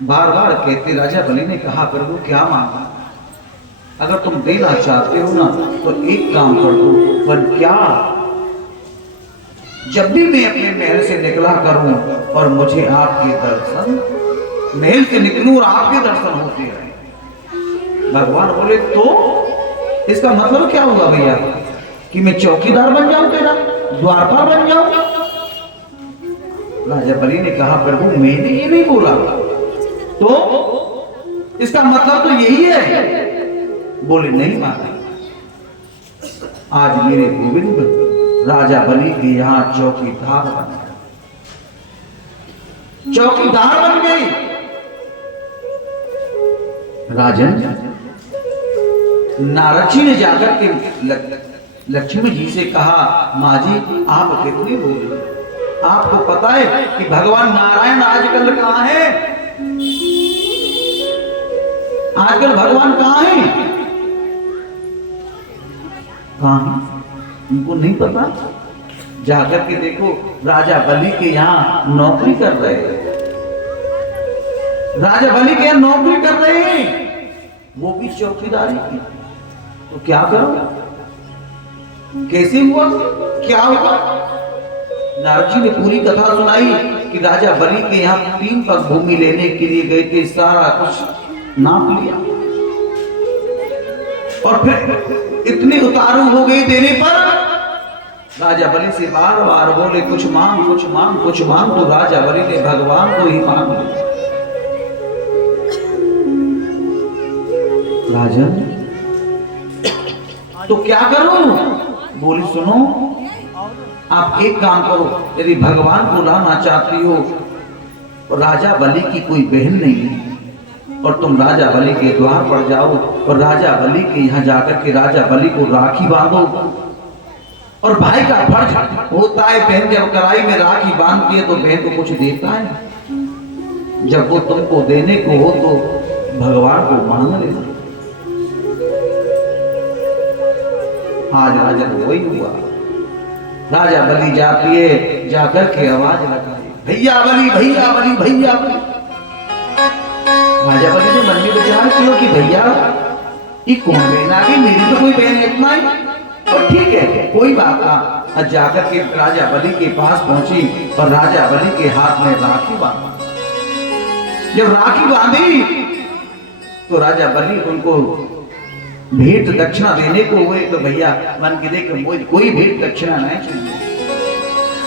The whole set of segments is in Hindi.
बार बार कहते। राजा बलि ने कहा, प्रभु क्या मांगा? अगर तुम देना चाहते हो ना तो एक काम कर दो, पर क्या? जब भी मैं अपने महल से निकला करूं और मुझे आपके दर्शन, महल से निकलूं और आपके दर्शन होते रहे। भगवान बोले, तो इसका मतलब क्या हुआ भैया? कि मैं चौकीदार बन जाऊं, तेरा द्वारपाल बन जाऊं? राजा बलि ने कहा, प्रभु मैंने ये नहीं बोला, तो इसका मतलब तो यही है। बोले, नहीं माता, आज मेरे गोविंद राजा बलि के यहां चौकीदार बन गए, चौकीदार बन गई। राजन, नारद जी ने जाकर के लक्ष्मी जी से कहा, माँ जी आप कितने बोले? आपको पता है कि भगवान नारायण आजकल कहां है? आजकल भगवान कहां है? कहां है? उनको नहीं पता? जाकर के देखो, राजा बलि के यहां नौकरी कर रहे हैं। राजा बलि के यहां नौकरी कर रहे हैं, वो भी चौकीदारी की। तो क्या करो? कैसे हुआ? क्या हुआ? नारद जी ने पूरी कथा सुनाई कि राजा बलि के यहाँ 3 पग भूमि लेने के लिए गए थे, सारा कुछ नाप लिया और फिर इतनी उतारू हो गई देने पर राजा बलि से बार बार बोले, कुछ मांग कुछ मांग कुछ मांग। तो राजा बलि ने भगवान को ही मांग लिया। राजन, तो क्या करूं? बोली, सुनो, आप एक काम करो, यदि भगवान को लाना चाहती हो, राजा बलि की कोई बहन नहीं है और तुम राजा बलि के द्वार पर जाओ और राजा बलि के यहाँ जाकर के राजा बलि को राखी बांधो। और भाई का फर्ज होता है, बहन जब कलाई में राखी बांधती है तो बहन को कुछ देता है। जब वो तुमको देने को हो तो भगवान को मांग लेना। आज राजन वही हुआ। राजा बलि जाती है, जाकर के आवाज लगाई, भैया बलि भैया बलि भैया बलि। राजा बलि ने मन में विचार किया कि भैया ये कौन बहन आ गई? मेरी तो कोई बहन इतना ही, और ठीक है कोई बात ना। जाकर के राजा बलि के पास पहुंची और राजा बलि के हाथ में राखी बांधी। जब राखी बांधी तो राजा बलि उनको भेंट दक्षिणा देने को हुए तो भैया मन के देख, कोई भेंट दक्षिणा नहीं चाहिए।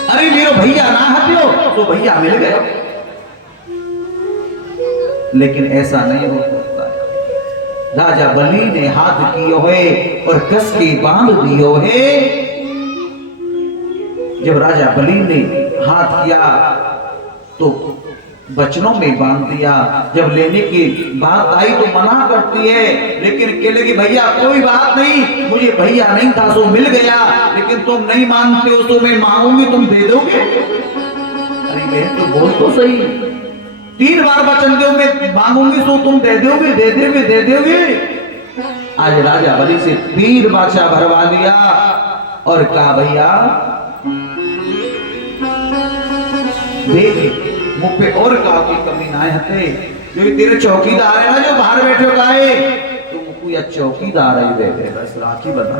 अरे मेरो भैया ना हटियो, तो भैया मिल गया। लेकिन ऐसा नहीं हो सकता। राजा बलि ने हाथ किए हुए और कस के बांध दिए हुए। जब राजा बलि ने हाथ किया तो बचनों में बांध दिया। जब लेने की बात आई तो मना करती है, लेकिन कह लगी, भैया कोई बात नहीं, मुझे भैया नहीं था सो मिल गया, लेकिन तुम नहीं मानते हो तो मैं मांगूंगी, तुम दे दोगे? अरे बहन तो बोल तो सही, 3 बार वचन दो, मैं मांगूंगी सो तुम दे दोगे, दे दोगे, दे दोगे। आज राजा बलि से 3 बादशाह भरवा लिया और कहा, भैया देख मुंह पे और का की कमी ना है, जो तेरे चौकीदार है ना, जो बाहर बैठे का है, तो मुझको या चौकीदार ही बैठे, बस राखी बना।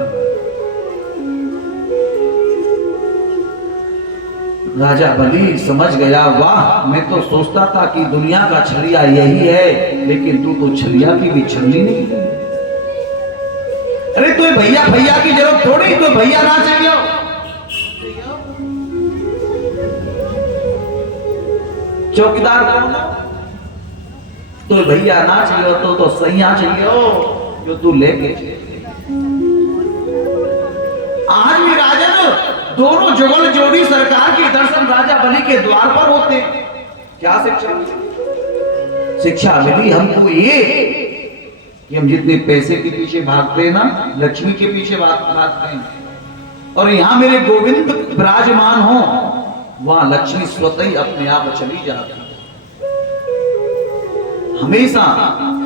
राजा बलि समझ गया, वाह मैं तो सोचता था कि दुनिया का छलिया यही है, लेकिन तू तो छलिया की भी छलनी नहीं है। अरे तो भैया भैया की जरूरत थोड़ी, तो भैया ना चाहिए। चौकीदार कौन हो? तो भैया ना चाहिए तो सैया चाहिए हो जो तू लेके। आज भी राजन दोनों जुगल जोड़ी सरकार के दर्शन राजा बलि के द्वार पर होते। क्या शिक्षा? शिक्षा मिली हमको ये कि हम जितने पैसे के पीछे भागते हैं ना, लक्ष्मी के पीछे भागते हैं, और यहां मेरे गोविंद विराजमान हो, वहां लक्ष्मी स्वतः ही अपने आप चली जाती है। हमेशा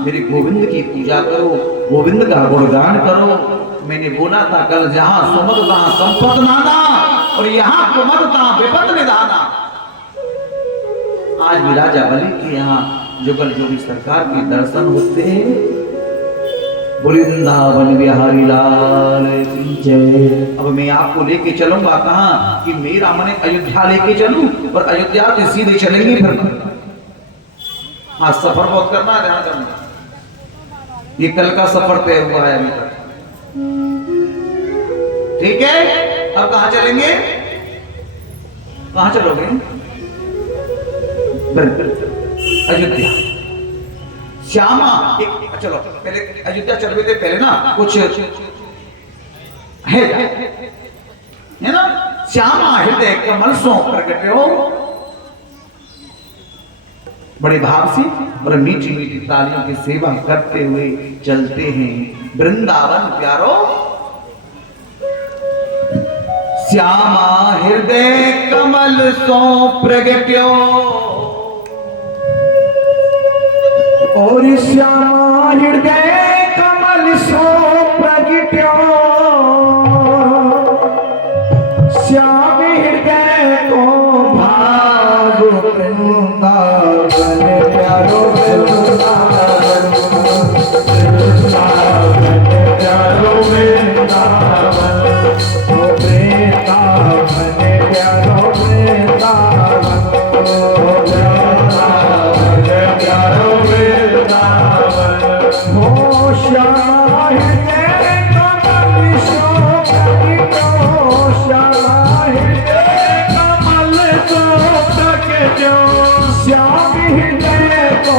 मेरे गोविंद की पूजा करो, गोविंद का गुणगान करो। मैंने बोला था कल, जहां सुमत तहां संपत नाना, और यहां कुमत तहां विपद निधाना। आज भी राजा बलि के यहाँ जुगल जोगी सरकार के दर्शन होते हैं। वृंदावन बिहारी लाल की जय। अब मैं आपको लेके चलूंगा कहाँ कि मेरा मन अयोध्या लेके चलूं और अयोध्या से सीधे चलेंगे फिर। हाँ सफर बहुत करना है, ध्यान करना, ये कल का सफर तय हुआ है अभी तक। ठीक है, अब कहाँ चलेंगे, कहाँ चलोगे? अयोध्या। श्यामा एक, चलो पहले अयोध्या चल रहे थे, पहले ना कुछ है ना, श्यामा हृदय कमल सो प्रकट हो। बड़े भाव से और मीठी मीठी तालियों की सेवा करते हुए चलते हैं वृंदावन प्यारो। श्यामा हृदय कमल सो प्रगट्यो और श्यामा हृदय कमल सो प्रगट्यो। श्याम हृदय को भाग वृंदावन प्यारो वृंदावन प्यारो वृंदावन प्यारो वृंदावन प्यारो वृंदावन हो। श्यामा हृदय कमल सो प्रगट्यो। श्यामा हृदय कमल सो प्रगट्यो। श्याम हृदय को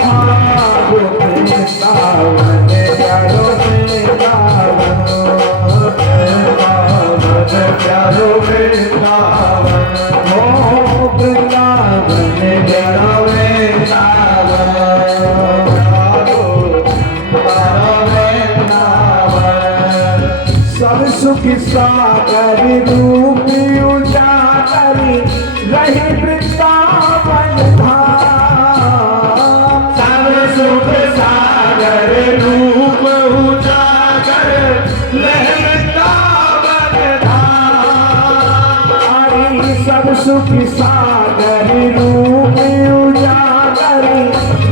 भाग वृंदावन प्यारो वृंदावन प्यारो वृंदावन हो। वृंदावन प्यारो वृंदावन सब सुख सागर रूप उजागर रही वृंदावन धाम। सब सुख सागर रूप उजागर रही वृंदावन धाम। सब सुख सागर रूप उजागर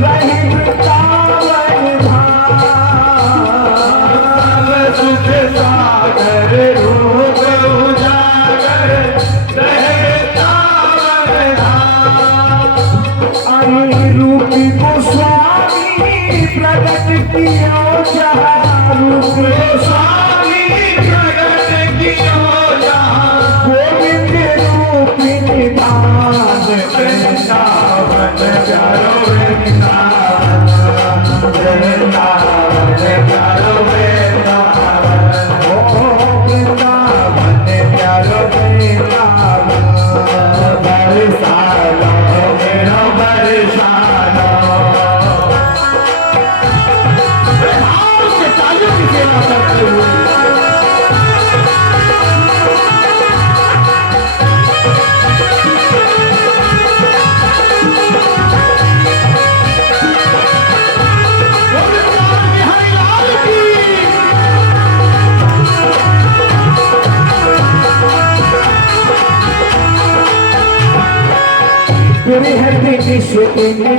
रही वृंदावन धाम। सुख सागर रूप उजागर रहे वृंदावन धाम। रूपी गोस्वामी प्रकट किया जहाँ। रूपी गोस्वामी प्रकट किया जहाँ। गोविंद रूपी निधान वृंदावन प्यारो वृंदावन वृंदावन प्यारो वृंदावन वृंदावन प्यारो वृंदावन। बरसाना मेरा बरसाना से तालियों की सेवा करते हुए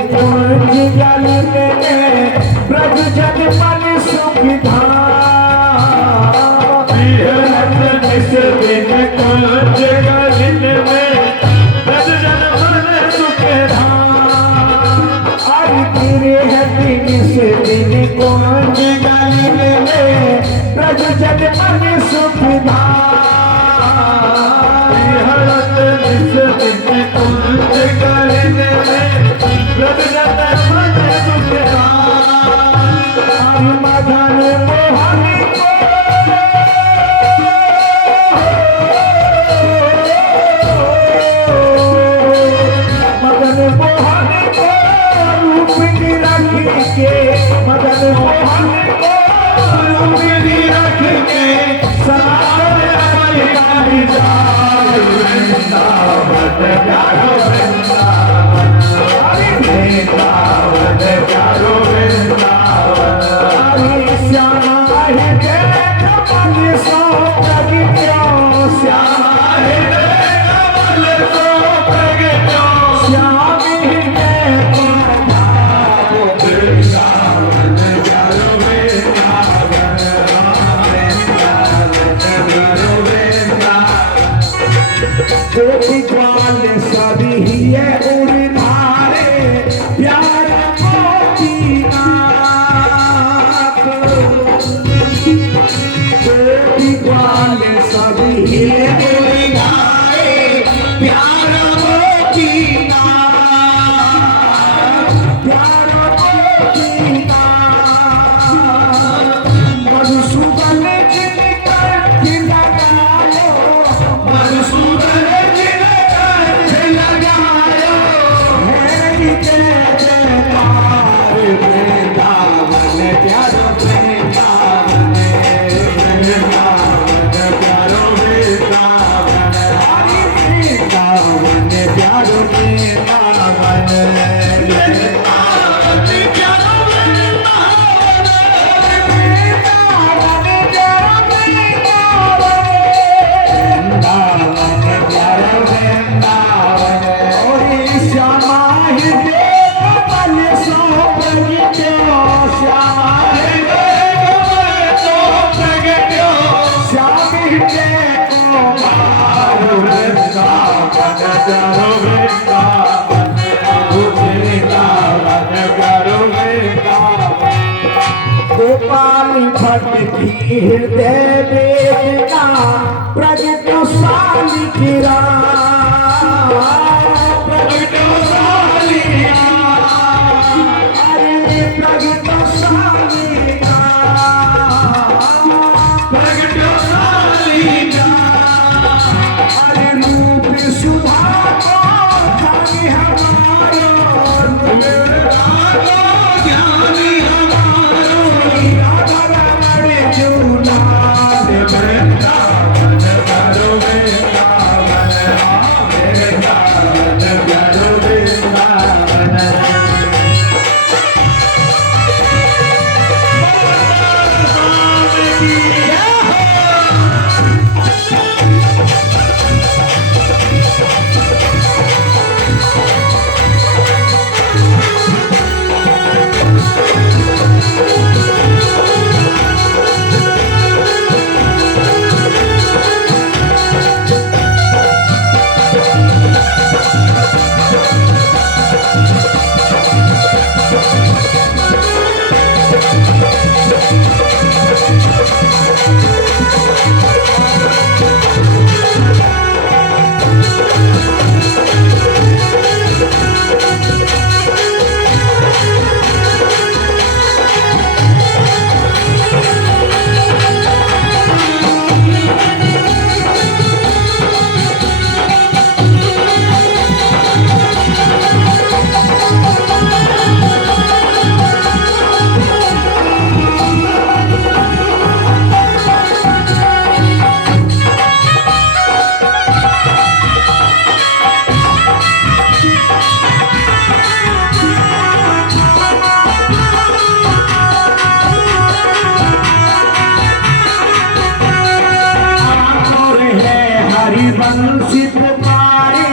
कुंज जल में प्रभु जन मन सुविधा। कुंज गलिन में प्रभु जन मन सुविधा। तेरे दिन कुंज गलिन में प्रभु जन मन सुविधा। कुंज गलिन में प्रभु जन मन सुविधा। मदन मोहन को मदन मोहन को रूप रख के मदन मोहन को रूप रख के सनातन वृंदावन प्यारो वृंदावन वृंदावन प्यारो वृंदावन। श्यामा हृदय कमल सो प्रगट्यो। श्यामा हृदय कमल सो प्रगट्यो। श्याम हृदय को गोपी ग्वाल सभी है उड़ारे प्यार गोपीनाथ गोपी ग्वाल सभी है उड़ारे प्यार गोपीनाथ प्यार गोपीनाथ मधुसूदन जिनकर लगायो मधुसूदन जिनकर लगायो मेरी जय जयकार वृंदावन प्यारो वृंदावन वृंदावन प्यारो वृंदावन हरि वृंदावन प्यारो वृंदावन वृंदावन प्यारो गोपाल भट्ट की हृदय वेदना प्रगटशाली गिरा प्रगटशाली अरे प्रगटशाली प्रगटशाली अरे रूप सुधा को खाने हमारो ज्ञानी बंसी पुकारे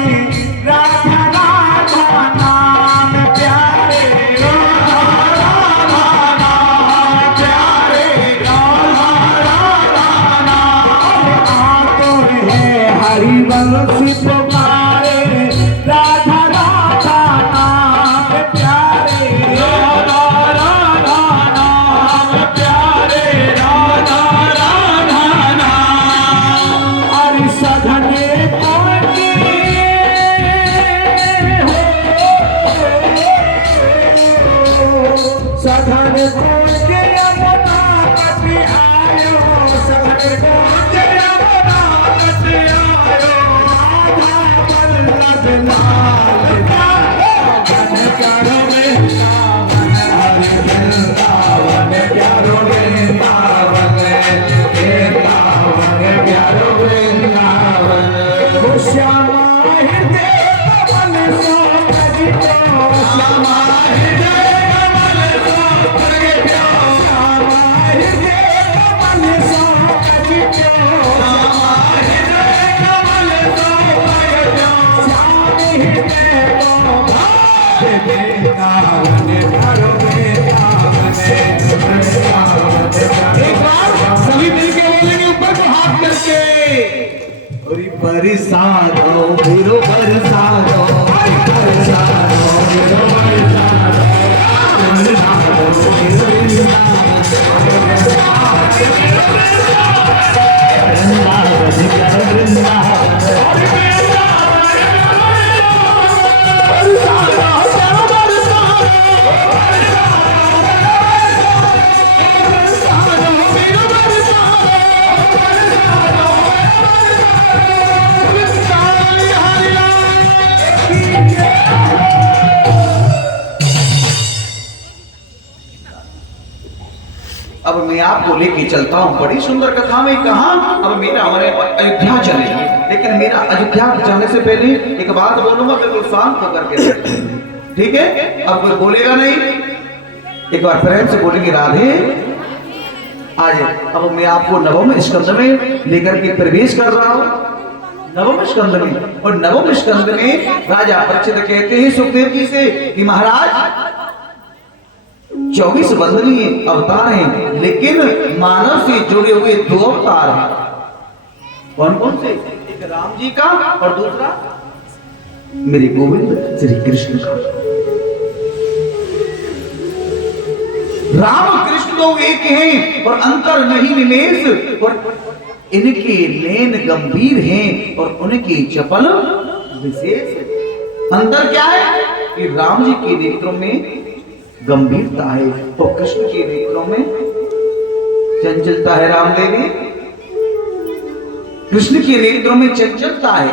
राधा राधा नाम प्यारे राधा राधा नाम प्यारे राधा राधा नाम आतुर है हरि बंसी पुकारे राधा राधा नाम प्यारे राधा राधा नाम प्यारे राधा राधा नाम हरि सधने सधन को यमुना तट आयो सधन को यमुना तट आयो राधा वल्लभ लाल घन प्यारो वृंदावन हरि वृंदावन प्यारो वृंदावन वृंदावन प्यारो वृंदावन वो श्यामा हृदय कमल सो प्रगटो श्यामा हृदय कमल सो प्रगटो बरसा दो फिर बरसा दो बरसा दो फिर बरसा अब मैं आपको लेके चलता हूँ बड़ी सुंदर कथा में। कहा अब मेरा हमारे अयोध्या चले, लेकिन मेरा अयोध्या जाने से पहले एक बात बोलूंगा, बिल्कुल शांत होकर के, ठीक है? अब कोई बोलेगा नहीं, एक बार प्रेम से बोलेंगे राधे। आज अब मैं आपको नवम स्कंद में लेकर के प्रवेश कर रहा हूँ, नवम स्कंद में। और नवम स्कंद में राजा परीक्षित कहते हैं सुखदेव जी से कि महाराज 24 वंदनीय अवतार हैं, लेकिन मानव से जुड़े हुए 2 अवतार हैं। कौन कौन से? एक राम जी का और दूसरा मेरे गोविंद श्री कृष्ण का। राम कृष्ण तो एक हैं और अंतर नहीं निमेष, और इनके लेन गंभीर हैं और उनके चपल विशेष। अंतर क्या है कि राम जी के नेत्रों में गंभीरता है तो कृष्ण के नेत्रों में चंचलता है। राम देवी कृष्ण के नेत्रों में चंचलता है,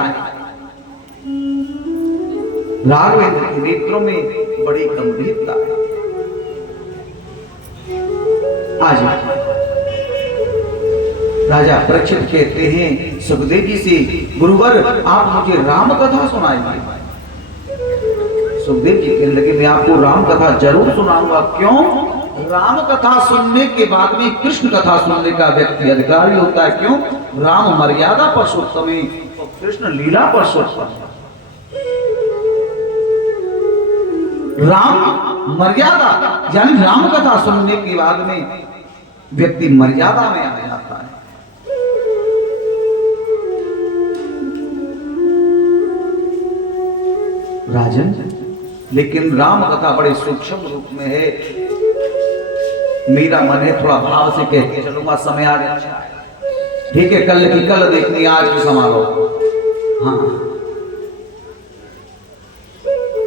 राघवेंद्र के नेत्रों में बड़ी गंभीरता है। आज राजा परीक्षित कहते हैं सुखदेव जी से, गुरुवर आप मुझे राम कथा सुनाइए। सुखदेव जी कहने लगे मैं आपको राम कथा जरूर सुनाऊंगा। क्यों? राम कथा सुनने के बाद में कृष्ण कथा सुनने का व्यक्ति अधिकारी होता है। क्यों? राम मर्यादा पुरुषोत्तम है और कृष्ण लीला पुरुषोत्तम। राम मर्यादा यानी राम कथा सुनने के बाद में व्यक्ति मर्यादा में आ जाता है। राजन, लेकिन राम कथा बड़े सूक्ष्म रूप में है। मेरा मन है थोड़ा भाव से कह के चलूंगा, समय आ गया। ठीक है, कल की कल देखनी, आज की समारोह। हाँ,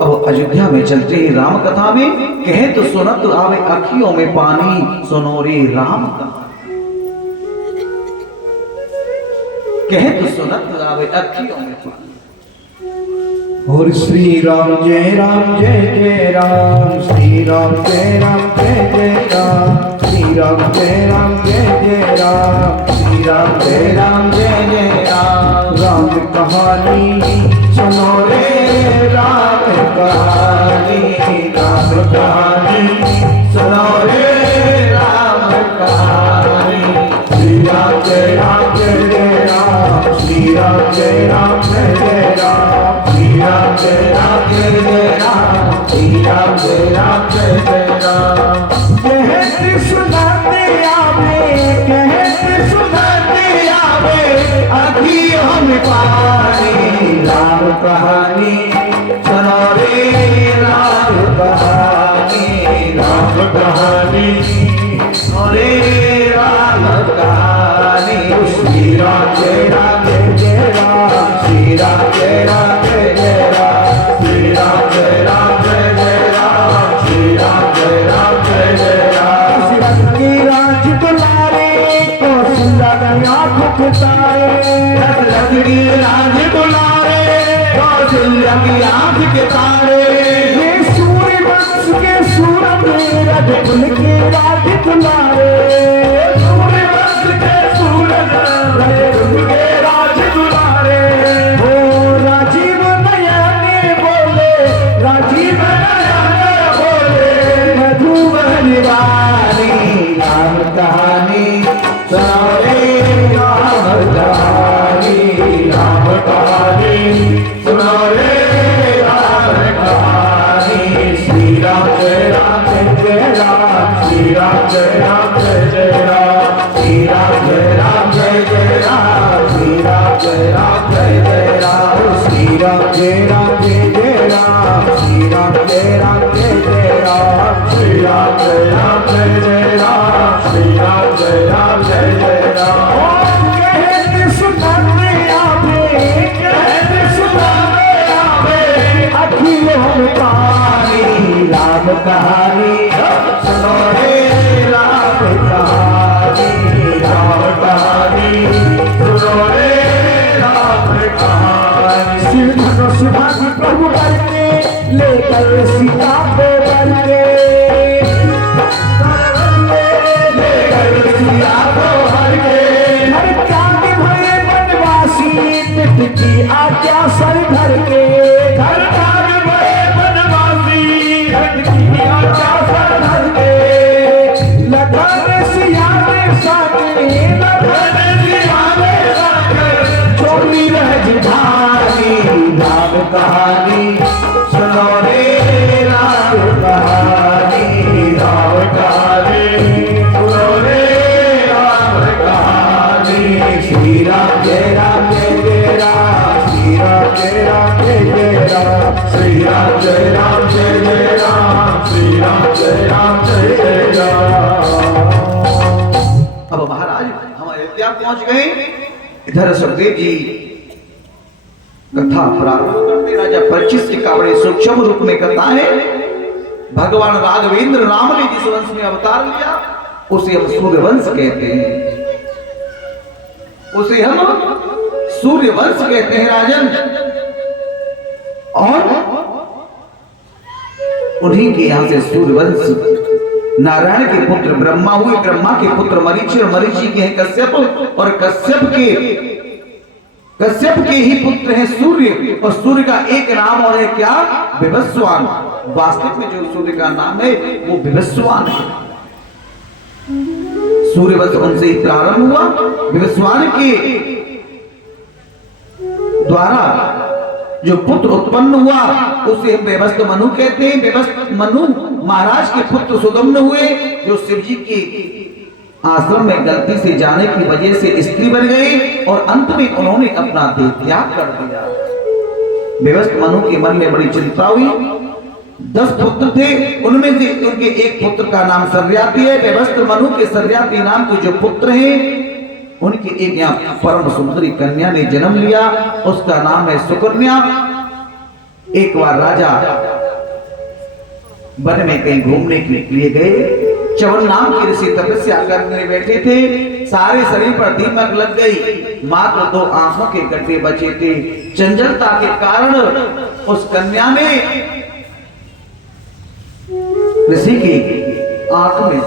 अब अयोध्या में चलते ही राम कथा में कहे तो सुनत आवे अखियों में पानी, सुनो रे राम कथा। कहे तो सुनत आवे अखियों में पानी। और श्री राम जय राम जय जय राम, श्री राम जय राम जय जय राम, श्री राम जय राम जय जय राम, श्री राम जय राम जय जय राम। राम कहानी सुनो रे राम कहानी, राम कहानी सुनो रे राम कहानी। श्री राम जय राम जय जय राम, श्री राम जय राम जय जय राम, श्री राम जय राम जय जय राम, श्री राम जय राम जय जय राम। कहते सुनाते आवे, कहते सुनाते आवे अखियों में पानी, राम कहानी सुनो रे राम कहानी, राम कहानी सुनो रे राम कहानी। श्री राम जय राम जय जय राम, श्री राम जय राम जय जय राम, श्री राम जय राम जय जय राम, श्री राम जय राम जय जय राम। दशरथ की राज दुलारे कौशल्या की आँख तारे, दशरथ की राज दुलारे कौशल्या की आँख के तारे। ये सूर्य वंश के सूरज रघुकुल के राज दुलारे, सूर्य वंश के सूरज रघुकुल के राज दुलारे। हो राजीव नयन बोले, राजीव नयन बोले मधुबन वाली। राम कहानी सुनो रे राम कहानी, राम कहानी सुनो रे राम कहानी। श्री राम जय राम जय जय राम, श्री राम जय राम जय जय राम, श्री राम जय राम जय जय राम, श्री राम जय राम जय जय कहानी सुनो रे राम कहानी, राम कहानी सुनो रे राम कहानी। शिव धनुष भागी प्रभु करके लेकर सीता को बनके, लेकर सीता को हरके, हर त्याग भये बनवासी नित्य की आज्ञा सर धर के, हर त्याग भये बनवासी नित्य की आज्ञा सर धर के। लखन सिया ने साथे, लखन सिया ने साथे, छोड़ी रह जिधानी राम कहानी सुनो रे राम कहानी, राम कहानी सुनो रे राम कहानी। श्री राम जय राम जय जय राम, श्री राम जय राम जय जय राम, श्री राम जय राम जय जय राम, श्री राम जय राम जय जय राम। अब महाराज हम अयोध्या पहुंच गए। इधर सुखदेव जी कथा प्रारंभ करते। राजा परीक्षित जी का बड़े सूक्ष्म रूप में कथा है। भगवान राघवेंद्र राम ने जिस वंश में अवतार लिया उसे हम सूर्यवंश कहते हैं, उसे हम सूर्यवंश कहते हैं राजन। और उन्हीं के यहां से सूर्यवंश नारायण के पुत्र ब्रह्मा हुए, ब्रह्मा के पुत्र मरीचि, और मरीचि के हैं कश्यप, और कश्यप के ही पुत्र है सूर्य, और सूर्य का एक नाम और है क्या? विवस्वान। वास्तव में जो सूर्य का नाम है वो विवस्वान है। सूर्यवंश उनसे ही प्रारंभ हुआ। विवस्वान के द्वारा जो पुत्र उत्पन्न हुआ उसे हम व्यवस्थ मनु कहते हैं। व्यवस्थ मनु महाराज के पुत्र सुदम्न हुए, जो शिव जी के आश्रम में गलती से जाने की वजह से स्त्री बन गई, और अंत में उन्होंने अपना देह त्याग कर दिया। व्यवस्थ मनु के मन में बड़ी चिंता हुई। 10 पुत्र थे, उनमें से उनके एक पुत्र का नाम सर्याती है। व्यवस्थ मनु के सर्याती नाम के जो पुत्र हैं उनकी एक यहाँ परम सुंदरी कन्या ने जन्म लिया, उसका नाम है सुकन्या। एक बार राजा वन में कहीं घूमने के लिए गए। चवन नाम के ऋषि तपस्या करने बैठे थे। सारे शरीर पर दीमक लग गई, मात्र 2 आंखों के गड्ढे बचे थे। चंचलता के कारण उस कन्या ने ऋषि की आंख में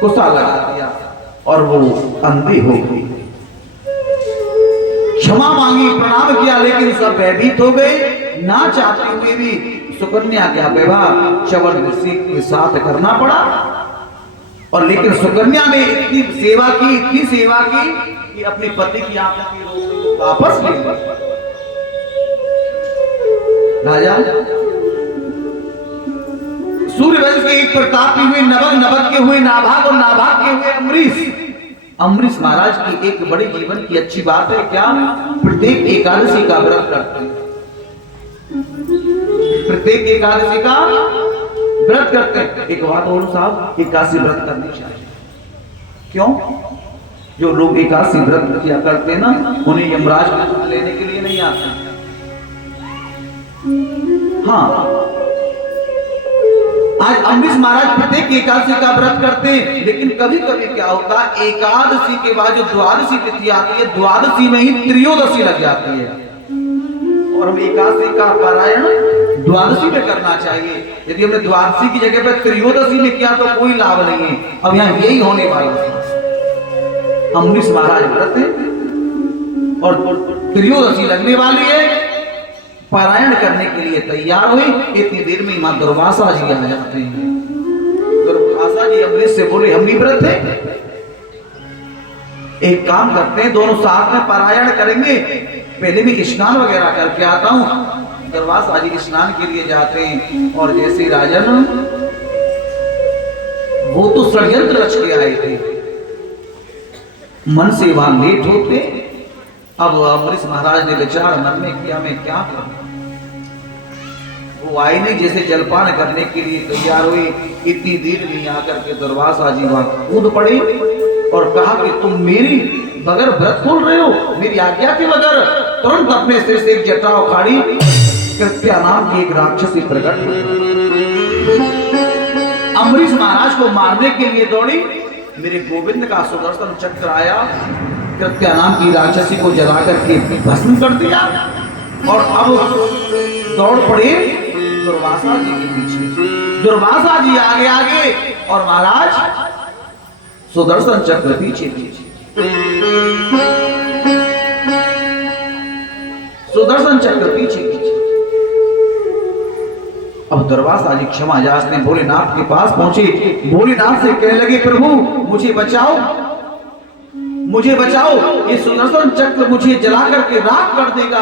कुसा लगा दिया और वो अंधी हो गई। क्षमा मांगी, प्रणाम किया, लेकिन सब भयभीत हो गए। ना चाहते हुए भी सुकन्या का विवाह चवन ऋषि के साथ करना पड़ा। और लेकिन सुकन्या ने इतनी सेवा की कि अपने पति की आंखों की रोशनी को वापस ले ली। राजा सूर्यवंश के एक प्रतापी हुए नभग के हुए नाभाग, और नाभाग के हुए अम्बरीश। अम्बरीश महाराज की एक बड़ी जीवन की अच्छी बात है क्या? प्रत्येक एकादशी का व्रत करते हैं। प्रत्येक एकादशी का व्रत करते हैं। एक बात बोलो साहब, एकादशी व्रत करनी चाहिए। क्यों? जो लोग एकादशी व्रत किया करते हैं ना, उन्हें यमराज को लेने के लिए नहीं आते। हाँ, आज अम्बरीश महाराज प्रत्येक एकादशी का व्रत करते हैं, लेकिन कभी कभी क्या होता है, एकादशी के बाद जो द्वादशी तिथि आती है, द्वादशी में ही त्रयोदशी लग जाती है। और हम एकादशी का पारायण द्वादशी में करना चाहिए। यदि हमने द्वादशी की जगह पर त्रयोदशी में किया तो कोई लाभ नहीं है। अब यहाँ यही होने वाला है। अम्बरीश महाराज व्रत है और त्रयोदशी लगने वाली है, पारायण करने के लिए तैयार हुए। इतनी देर में मां दुर्वासा जी आ जाते हैं। दुर्वासा जी अम्बरीश से बोले, हम भी व्रत है, एक काम करते हैं, दोनों साथ में पारायण करेंगे। पहले भी स्नान वगैरह करके आता हूं। दुर्वासा जी स्नान के लिए जाते हैं, और जैसे राजन वो तो षड्यंत्र रच के आए थे, मन से वहां लेट होते। अब अम्बरीश महाराज ने विचार मन में किया, मैं क्या करूं। वो आए नहीं, जैसे जलपान करने के लिए तैयार हुए, इतनी देर में आकर के दुर्वासा जी वहां कूद पड़े और कहा कि तुम मेरी बगैर व्रत खोल रहे हो, मेरी आज्ञा के बगैर। तुरंत अपने सिर से एक जटा उखाड़ी, कृत्या नाम की एक राक्षसी प्रकट हुई। अम्बरीश महाराज को मारने के लिए दौड़ी, मेरे गोविंद का सुदर्शन चक्र आया, कृत्या नाम की राक्षसी को जला करके भस्म कर दिया और अब दौड़ पड़े दुर्वासा जी के पीछे। दुर्वासा जी आगे आगे और महाराज सुदर्शन चक्र पीछे पीछे। सुदर्शन चक्र पीछे पीछे। अब दुर्वासा जी क्षमा याचने भोलेनाथ के पास पहुंचे। भोलेनाथ से कहने लगे, प्रभु मुझे बचाओ, मुझे बचाओ, ये सुदर्शन चक्र मुझे जला करके राख कर देगा।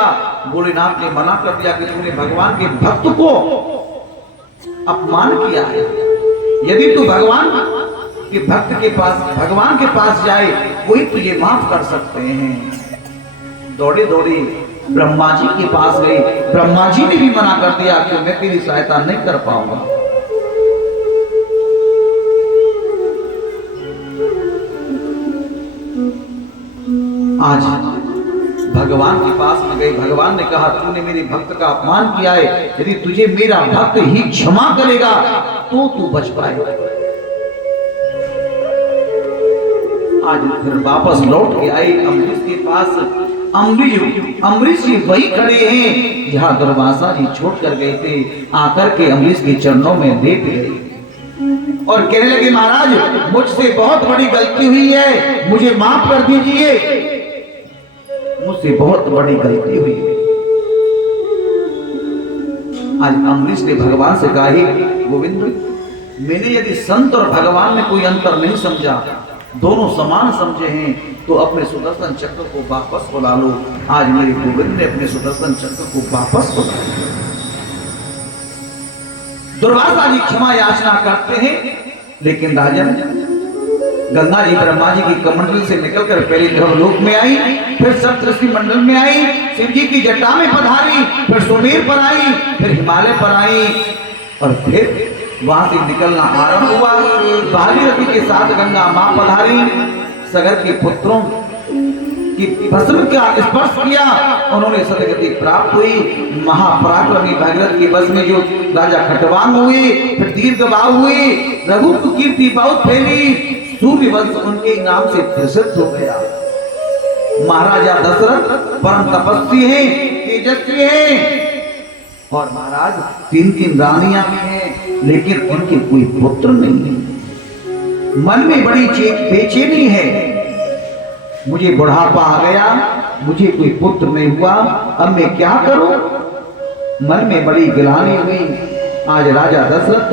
भोलेनाथ ने मना कर दिया कि तुमने भगवान के भक्त को अपमान किया है। यदि तू भगवान के भक्त के पास, भगवान के पास जाए, वही तुझे माफ कर सकते हैं। दौड़े दौड़े ब्रह्मा जी के पास गए। ब्रह्मा जी ने भी मना कर दिया कि मैं तेरी सहायता नहीं कर पाऊंगा। आज भगवान के पास में गए। भगवान ने कहा, तूने मेरे भक्त का अपमान किया है, यदि तुझे मेरा भक्त ही क्षमा करेगा तो तू बच पाएगा। आज फिर वापस लौट के आए अम्बरीश के पास। अम्बरीश जी वही खड़े हैं जहां दुर्वासा जी छोड़ कर गए थे। आकर के अम्बरीश के चरणों में लेट गए और कहने लगे, महाराज मुझसे बहुत बड़ी गलती हुई है, मुझे माफ कर दीजिए, मुझसे बहुत बड़ी गलती हुई है। आज अम्बरीश ने भगवान से कहा, गोविंद मैंने यदि संत और भगवान में कोई अंतर não समझा, दोनों समान समझे हैं, तो अपने सुदर्शन चक्र को वापस बुला लो। आज मेरे गोविंद ने अपने सुदर्शन चक्र को वापस बुला लिया। दुर्वासा जी क्षमा याचना करते हैं, लेकिन राजन गंगा जी ब्रह्मा जी की कमंडल से निकलकर पहले ध्रुवलोक में आई, फिर सप्तऋषि मंडल में आई, शिव जी की जटा में पधारी, फिर सुमेर पर आई, फिर हिमालय पर आई और फिर वहां से निकलना आरंभ हुआ। भागीरथी के साथ गंगा मां पधारी, सगर के पुत्रों की भस्म का स्पर्श किया, उन्होंने सदगति प्राप्त हुई। महापराक्रमी भागीरथ के बस में जो राजा खटवांग हुए, फिर दीर्घबाहु हुए, रघु की कीर्ति बहुत फैली, सूर्य वंश उनके नाम से प्रसिद्ध हो गया। महाराजा दशरथ परम तपस्वी हैं, तेजस्वी हैं और महाराज 3 रानियां भी हैं, लेकिन उनके कोई पुत्र नहीं है। मन में बड़ी बेचैनी है, मुझे बुढ़ापा आ गया, मुझे कोई पुत्र नहीं हुआ, अब मैं क्या करूं? मन में बड़ी गिलानी हुई। आज राजा दशरथ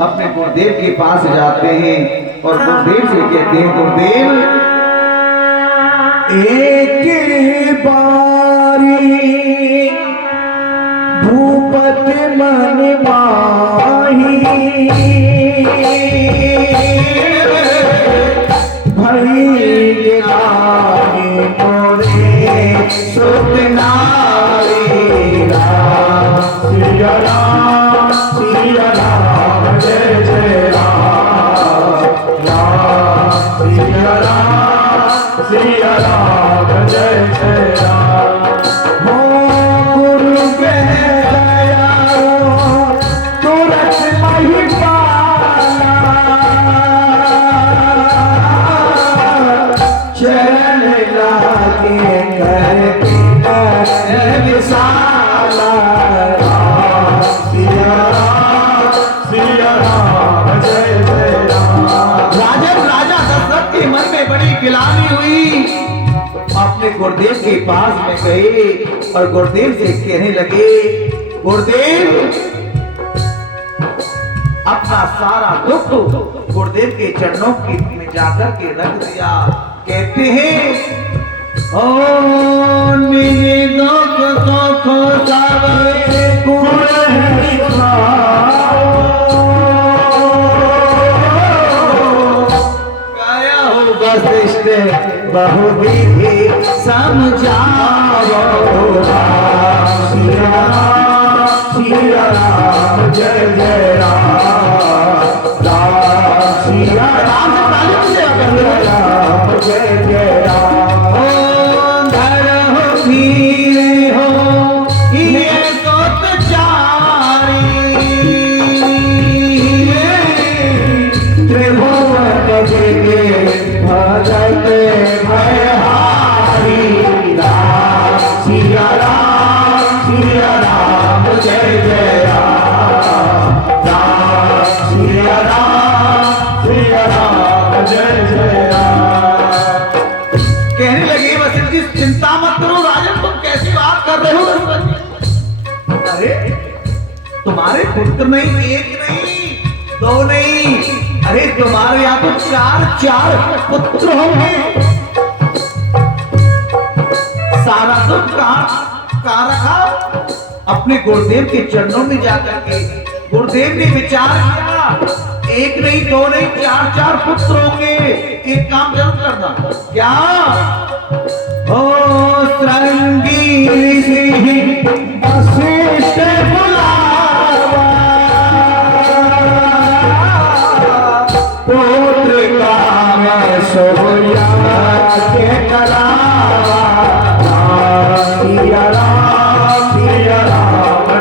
अपने गुरुदेव के पास जाते हैं और गुरुदेव से कहते हैं, गुरुदेव एक बारी भूपत मन माही भई गिलानी मोरे सुत नारी राम सिया राम जय जय राम राम सिया राम जय जय राम। हो गुरु के दयालो तुरंत महिपाला चरण लागे करके विशाला राम सिया राम जय जय राम। राजा दशरथ के मन में बड़ी गिलानी हुई, अपने गुरुदेव के पास में गए और गुरुदेव से कहने लगे, गुरुदेव अपना सारा दुख गुरुदेव के चरणों में जाकर के रख दिया। कहते हैं, ओ मेरे दुख सुख सब गुण गाया हो वशिष्ठ बहुविधि समझाओ राम सिया राम जय जय राम राम सिया राम जय जय राम। ओ धर हो धीरे हो ये तो चारी जय जय राम। कहने लगे वशिष्ठ जी चिंता मत करो राजन, तुम कैसी बात कर रहे हो? अरे तुम्हारे पुत्र नहीं, एक नहीं, दो नहीं, अरे तुम्हारे यहाँ तो चार पुत्र होंगे। सारा दुख कहाँ रखा? अपने गुरुदेव के चरणों में जाकर के गुरुदेव ने विचार किया, एक नहीं, दो नहीं, चार पुत्र होंगे। एक काम जरूर करना, क्या? ओ श्रृंगी ऋषि वशिष्ठ बुलावा, पुत्र का मैं सोया के करावा। सिया राम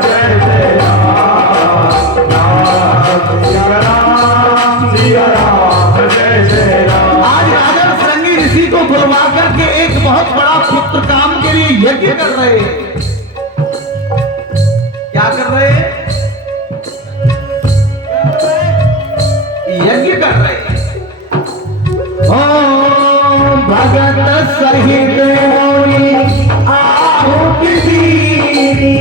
जय जय राम। सिया राम जय जय राम। आज राजा श्रृंगी ऋषि को बुलवा करके एक बहुत बड़ा पुत्र काम के लिए यज्ञ कर रहे हैं। क्या कर रहे हैं? यज्ञ कर रहे हैं। भगत सहित होई आहुति दीनी,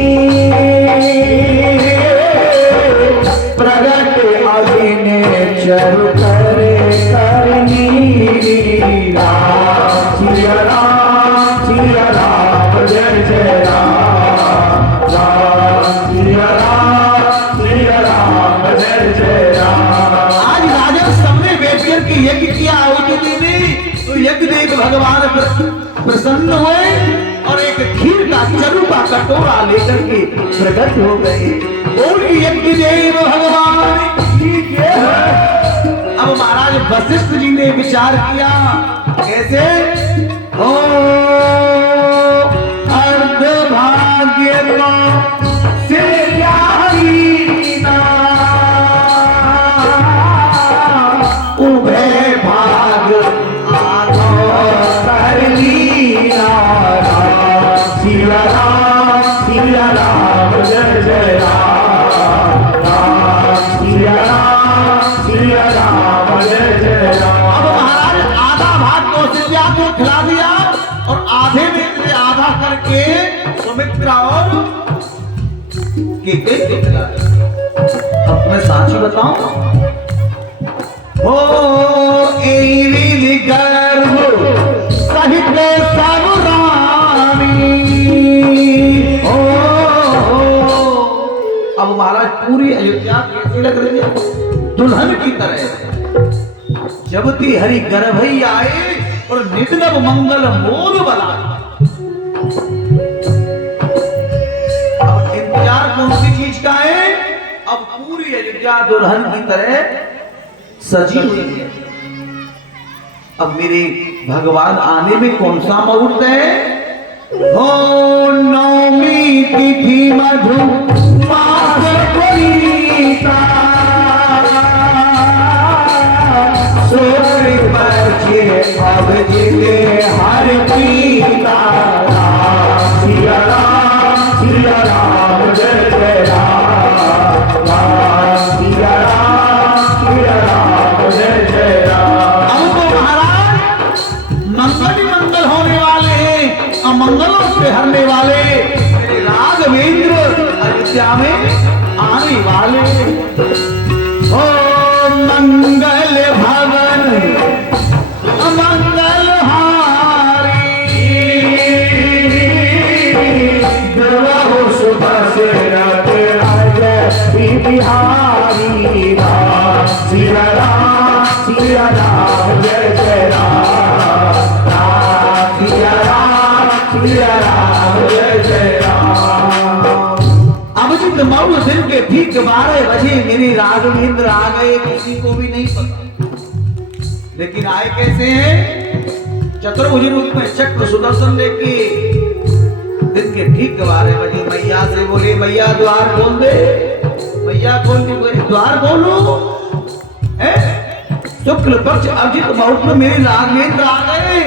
प्रगट अग्नि चरु करे करनी। राम सिया राम जय जय राम। राम सिया राम जय जय राम। आज राजा सबने बैठ करके यज्ञ किया आहुति दी, तो यज्ञ देव भगवान प्रसन्न हुए और एक खीर का चरु का कटोरा लेकर के प्रकट हो गए। बोलिए यज्ञ देव भगवान की जय। अब महाराज वशिष्ठ जी ने विचार किया, कैसे? ओ अर्ध भाग्य को सिया हीना, उभय भाग आधो कर लीना। सिया राम जय जय राम। सिया राम जय जय राम। अब महाराज आधा भाग कौशल्या को खिला दिया और आधे में से आधा करके सुमित्रा और केकई को खिला दिया। अब मैं साची बताऊं, हो एवी गर्भ सहित सब रानी। ओ अब महाराज पूरी अयोध्या कैसे लग रही है? दुल्हन की तरह जबती हरि गर्भ ही आए और नितनब मंगल मोद बना। अब इंतजार कौन सी चीज का है? अब पूरी अयोध्या दुल्हन की तरह सजी हुई है। अब मेरे भगवान आने में कौन सा मुहूर्त है? हो नवमी तिथि मधु मास कोईता, सूर्य बचे अब जिते हर पीता। सिया राम जय जय राम। सिया राम जय जय राम। अब तो महाराज मंगल ही मंगल होने वाले हैं, अमंगलों से हरने वाले मेरे राघवेंद्र अयोध्या में आने वाले। ओ मंगल भवन मंगल हारी, दुर्लभ सुबह से रात आए बिहारी। राम सिया राम जय जय राम। सिया राम जय जय राम। अब जित मऊ दिन के ठीक 12 बजे मेरे राघवेंद्र आ गए, किसी को भी नहीं पता। लेकिन आए कैसे हैं? चतुर्भुज रूप में चक्र सुदर्शन लेके दिन के ठीक 12 बजे मैया से बोले, मैया द्वार खोल दे। मैया खोल दी, बोले द्वार खोलो। शुक्ल पक्ष अजित मुहूर्त में मेरे राघवेंद्र आ गए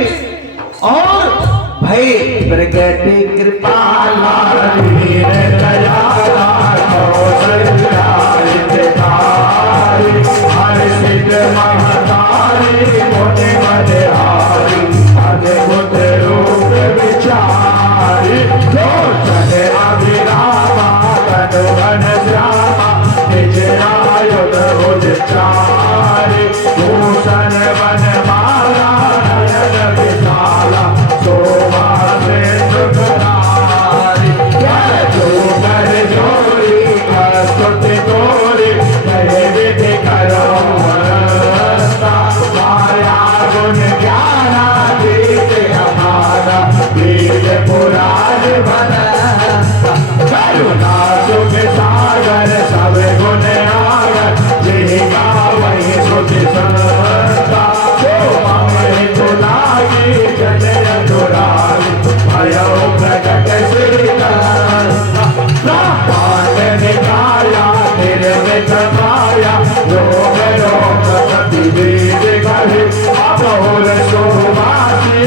और भय प्रगट कृपाला हर सिद्ध महतारी संता जो मांगे तो लागे जन अनुराग भयो प्रकट श्रीकाल पाठ निकाया निर्मित माया रोग रोग प्रतिवेद करे अघोर शोभासी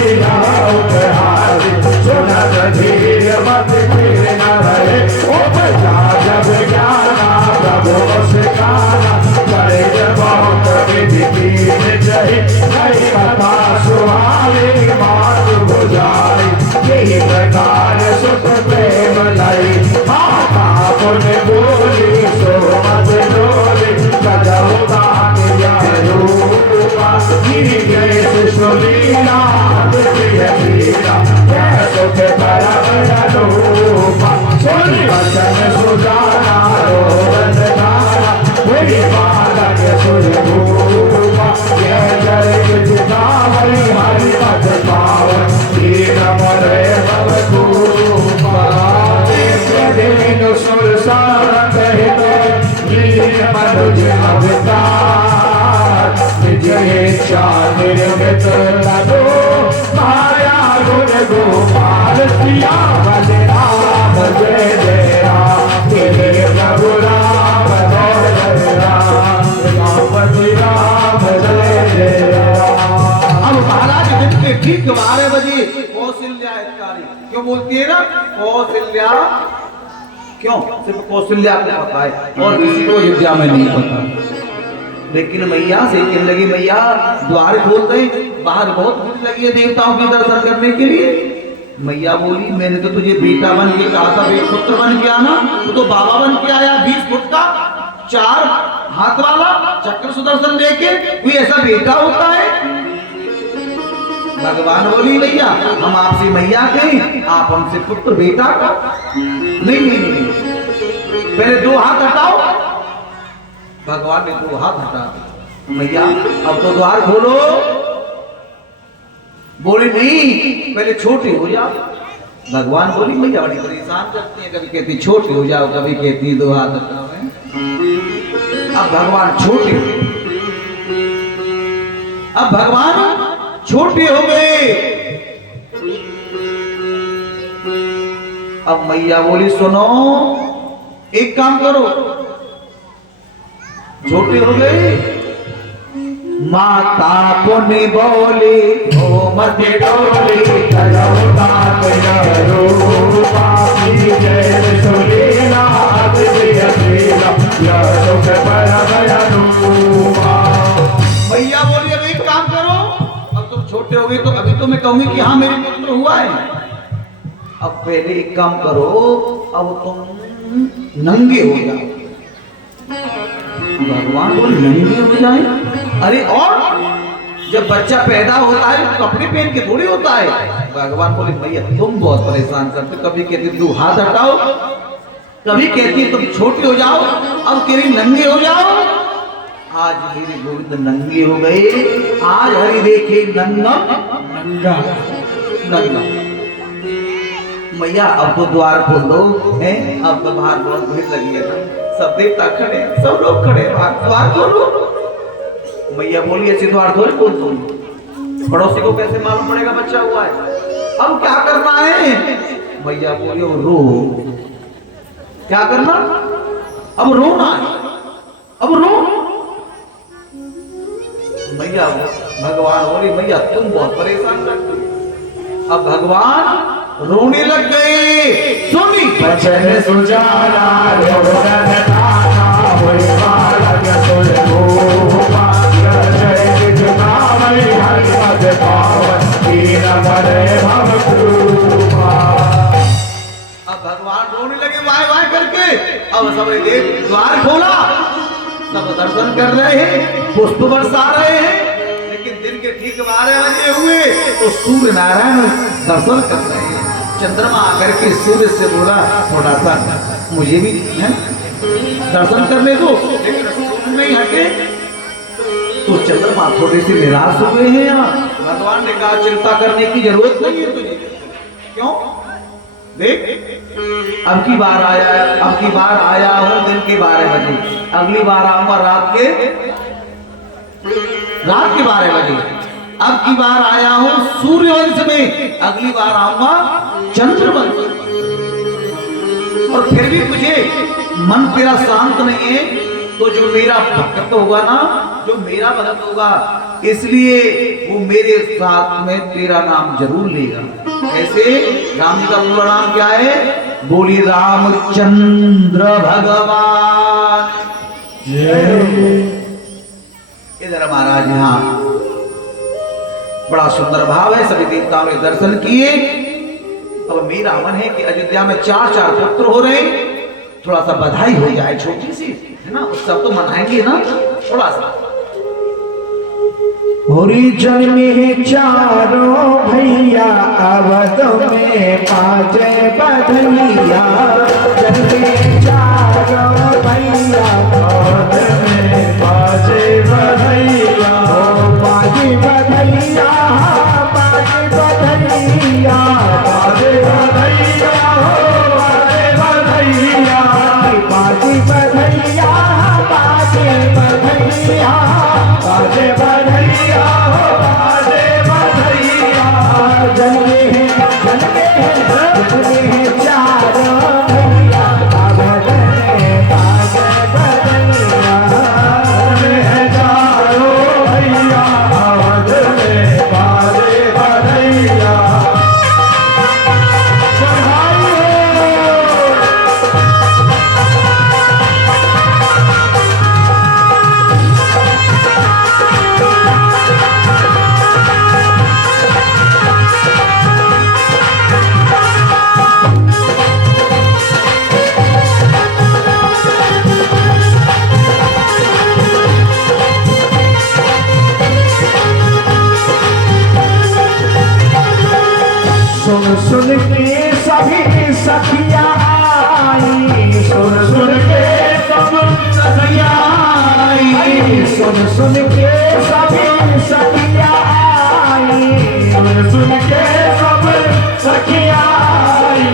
उपहारी सुनत धीर मत फिर न रहे उपजा जब ज्ञाना प्रभु सिखाना करे बहुत विधि कीन जय कई कथा सुहानी बात बुझाई यही प्रकार सुख प्रेम लाई माता पुन बोली सो मत डोली गजऊ दान रूपा गिरी गए सुलीला प्रिय पीरा सुख परम रूपा सोनी वचन सुजाना रोदन नारा वही बालक सुरभूपा ये जय जितावरी हरि पद पावन दीन मरे भवभूपा दिन सुर सारंग हित मनुज अवतार निज इच्छा निर्मित तनो माया गुण गोपाल सिया बलराम जय जय राम तेरे प्रभु राम जय राम राम जय जय राम। अब महाराज दिन के ठीक 12 बजे कौशल्या हितकारी क्यों बोलती है ना कौशल्या, क्यों सिर्फ कौशल्या को पता है और किसी को अयोध्या में नहीं पता। लेकिन मैया से कहने लगी मैया द्वार खोल दे, बाहर बहुत भीड़ लगी है देवताओं के दर्शन करने के लिए। मैया बोली मैंने तो तुझे बेटा बन के कहा था, बेटा पुत्र बन के आना, तो बाबा बन के आया 20 फुट का 4 हाथ वाला चक्र सुदर्शन लेके, कोई ऐसा बेटा होता है? भगवान बोली भैया हम आपसे मैया कहें, आप हमसे पुत्र बेटा का नहीं नहीं नहीं, पहले 2 हाथ हटाओ। भगवान ने 2 हाथ हटा दिए। मैया अब तो द्वार खोलो। बोले नहीं पहले छोटे हो जाओ। भगवान बोली मैया बड़ी परेशान करती है, कभी कहती छोटे हो जाओ, कभी कहती 2 हाथ हटाओ। अब भगवान छोटे, अब भगवान छोटे हो गए। अब मैया बोली सुनो एक काम करो, छोटे हो गए। माता पुनि बोली ओ मत डोली भैया बोली अब एक काम करो, अब तुम छोटे हो गए तो अभी तो मैं कहूंगी कि हाँ मेरे पुत्र हुआ है। अब पहले एक काम करो, अब तुम नंगे हो जाओ। भगवान बोले नंगे हो जाए? अरे और जब बच्चा पैदा होता है तो कपड़े पहन के थोड़ी होता है। भगवान बोले भैया तुम बहुत परेशान करते, कभी कहती 2 हाथ हटाओ, कभी कहती तुम छोटे हो जाओ, अब कह रही नंगे हो जाओ। आज मेरे गोविंद नंगे हो गए, आज हरि देखे नंगा नंगा नंगा। मैया अब तो द्वार खोल दो है, अब तो बाहर बहुत भीड़ लगी है, सब देवता खड़े, सब लोग खड़े, द्वार खोलो। मैया बोली ऐसे द्वार थोड़ी खोल दो, पड़ोसी को कैसे मालूम पड़ेगा बच्चा हुआ है, अब क्या करना है? मैया बोली रो, क्या करना? अब रोना है, अब रो। मैया भगवान बोली भैया तुम बहुत परेशान करते। अब भगवान रोने लग गए। सुनी बचन सुजाना रोदन नाना होई बालक सुरभूपा जय जितावरी हरि पद पावन दीन मरे भवभूपा। अब भगवान रोने लगे वाय वाय करके। अब सब देव द्वार खोला, सब दर्शन कर रहे हैं, पुष्प बरसा रहे हैं। लेकिन दिन के ठीक 12 बजे हुए तो सूर्य नारायण दर्शन कर रहे हैं। चंद्रमा आकर के सूर्य से बोला थोड़ा सा मुझे भी है दर्शन करने दो, लेकिन सूर्य नहीं हटे तो चंद्रमा थोड़े से निराश हो गए हैं। यहाँ भगवान ने कहा चिंता करने की जरूरत नहीं है तुझे। क्यों? देख अब की बार आया हूं दिन के 12 बजे, अगली बार आऊंगा रात के रात के 12 बजे। अब की बार आया हूं सूर्यवंश में, अगली बार आऊंगा चंद्रवंश। और फिर भी तुझे मन तेरा शांत नहीं है, तो जो मेरा भक्त होगा ना, जो मेरा भक्त होगा, इसलिए वो मेरे साथ में तेरा नाम जरूर लेगा। ऐसे राम जी का पूरा नाम क्या है? बोलिए रामचंद्र भगवान जय। इधर महाराज यहाँ बड़ा सुंदर भाव है, सभी देवताओं ने दर्शन किए। अब मेरा मन है कि अयोध्या में 4-4 पुत्र हो रहे, थोड़ा सा बधाई हो जाए छोटी सी, है ना, उत्सव तो मनाएंगे ना थोड़ा सा। हरिजन में चारों भैया अवध में बाजे बधैया, जन में चारों भैया अवध में बाजे बधैया, बाजे बधैया, बाजे बधैया, बाजे बधैया, बाजे बधैया, बाजे बधैया, बाजे बधैया, बाजे बधैया, बाजे बधैया, जन्मे हैं चारों भैया अवध में बाजे बधैया, जन्मे हैं चारों भैया अवध में बाजे बधैया। सुन सुन के सभी सखिया आई, सुन सुन के सब सखिया आई, सुन सुन के सभी सखिया आई, सुन सुन के सब सखिया आई,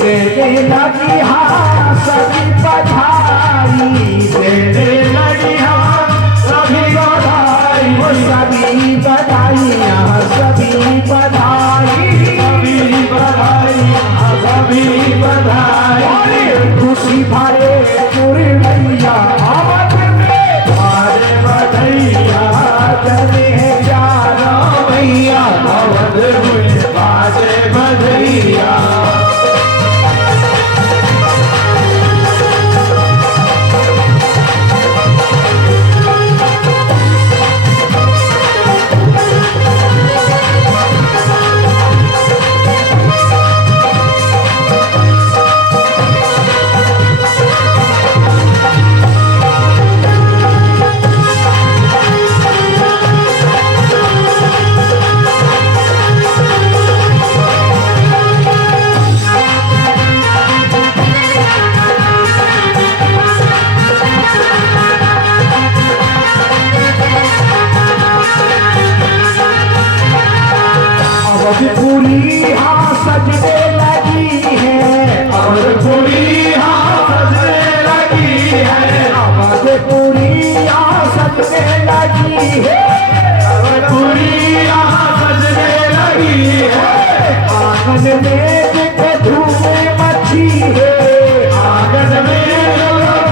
देने लगी हाँ सभी बधाई, देने लगी हाँ सभी बधाई, सभी बधाइयाँ सभी बधाई, सभी बधाई, खुशी भरे पूरे भैया अवध में बाजे बधैया, जने चारों भैया अवध में बाजे बधैया। अवधपुरी हाँ सजने लगी है, अवधपुरी हाँ सजने लगी है, अवधपुरी हाँ सजने लगी है, अवधपुरी हाँ सजने लगी है, आंगन में देखो धूम मची है, आंगन में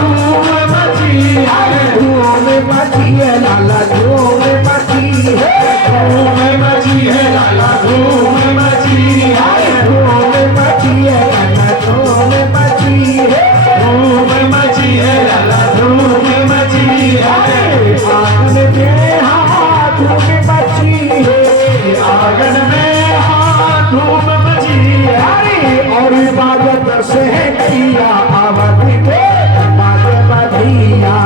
धूम मची है, धूम मची है लाला धूम मची है, धूम मची है लाला धूम मची है, धूम मची है लाला धूम मची है, धूम मची है लाला धूम मची है, आंगन में हाँ धूम मची है, आंगन में हाँ धूम मची है, और इबादत से गैया अवध में बाजे बधैया,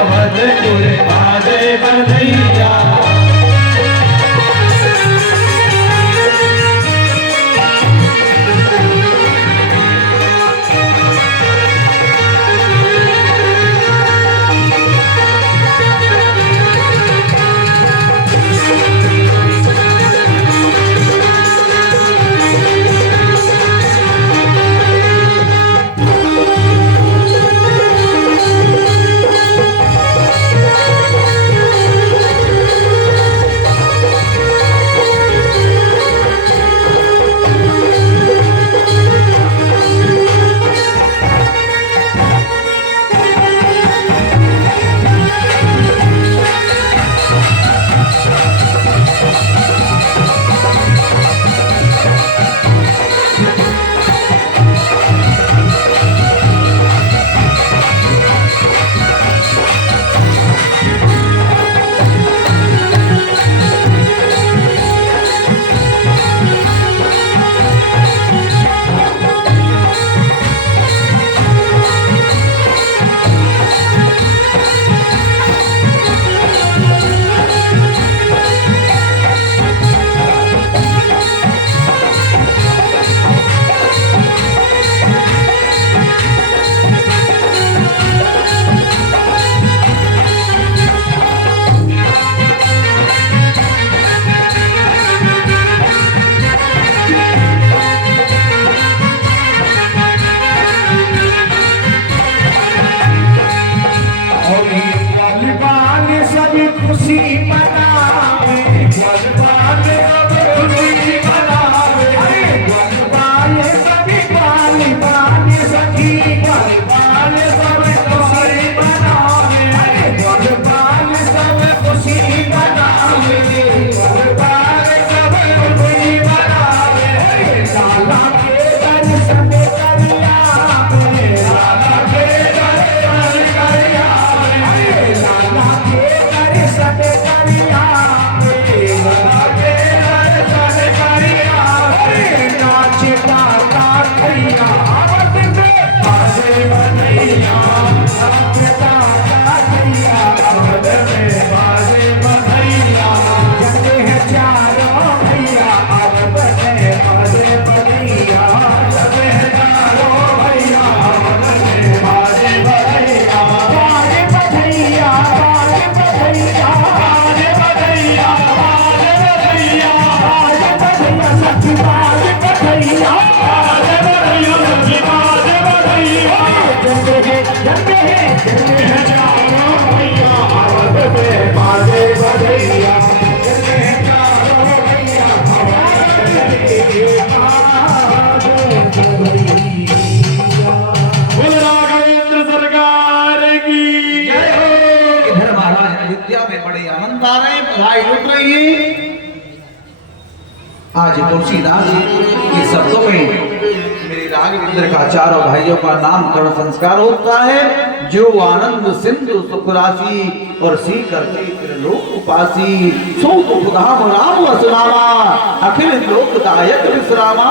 अवध में बाजे बधैया। बोल राघवेंद्र सरकार की जय हो। इधर महाराज अयोध्या में बड़े आनंद आ रहे हैं, बधाई लुट रही है। आज तुलसीदास जी के शब्दों में मेरे राघवेंद्र का चारों भाइयों का नामकरण संस्कार होता है। जो आनंद सिंधु सुख राशि और सीकर लोक उपासी सो उपधाम राम असनामा अखिल लोकदायक विश्रामा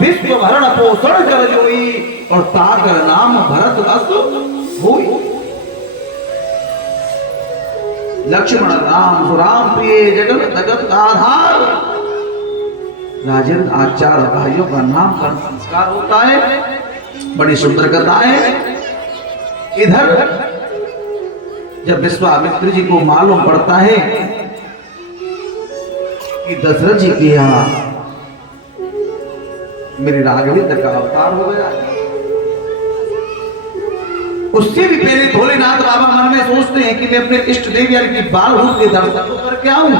विश्व भरण पोषण कर जोई और ताकर नाम भरत अस हुई। लक्ष्मण राम सुराम प्रिय जगत जगत का आधार। राजन आचार्य भाइयों का नामकरण संस्कार होता है, बड़ी सुंदर कथा है। इधर जब विश्वामित्र जी को मालूम पड़ता है कि दशरथ जी के यहाँ मेरे राघवेंद्र का अवतार हो गया, उससे भी पहले भोलेनाथ बाबा मन में सोचते हैं कि मैं अपने इष्ट देव यानी कि बालभूत के दर्शन करके आऊं।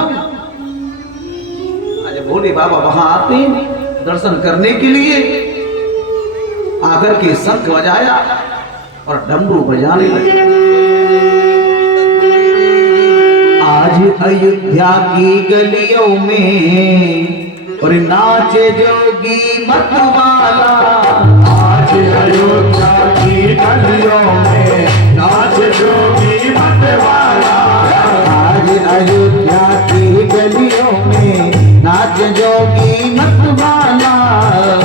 भोले बाबा वहां आते हैं दर्शन करने के लिए, आकर के शंख बजाया और डमरू बजाने लगे। आज अयोध्या की गलियों में और नाचे जोगी मतवाला। आज अयोध्या की गलियों में नाच जोगी मतवाला। आज अयोध्या की गलियों में नाच जोगी मतवाला।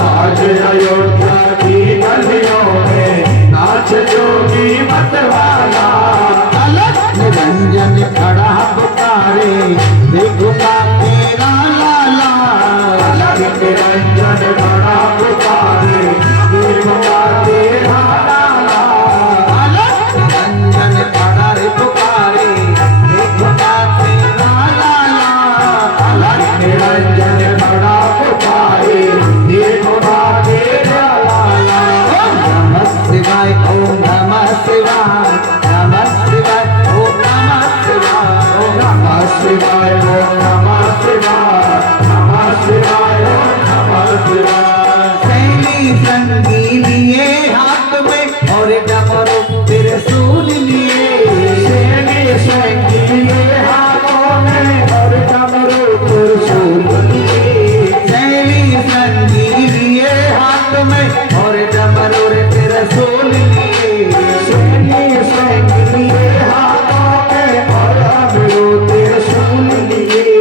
आज अयोध्या की गलियों में नाच जोगी मतवाला। निरंजन खड़ा पुकारे देखूंगा तेरा लाला। निरंजन खड़ा पुकारे देखूंगा तेरा लाला। निरंजन खड़ा पुकारे देखूंगा तेरा लाला। निरंजन खड़ा पुकारे देखूंगा तेरा लाला। नमः शिवाय ओम नमः शिवाय नमः शिवाय ओम नमः शिवाय ओम नमः शिवाय ओम नमः शिवाय नमः शिवाय ओम नमः शिवाय। सैनी संगी लिए हाथ में और डमरू त्रिशूल लिए। सेनी संगी हाथों में और डमरू त्रिशूल लिए। सैनी संगी लिए हाथ में और डमरू त्रिशूल लिए। सेनी संगी हाथों में और डमरू त्रिशूल लिए।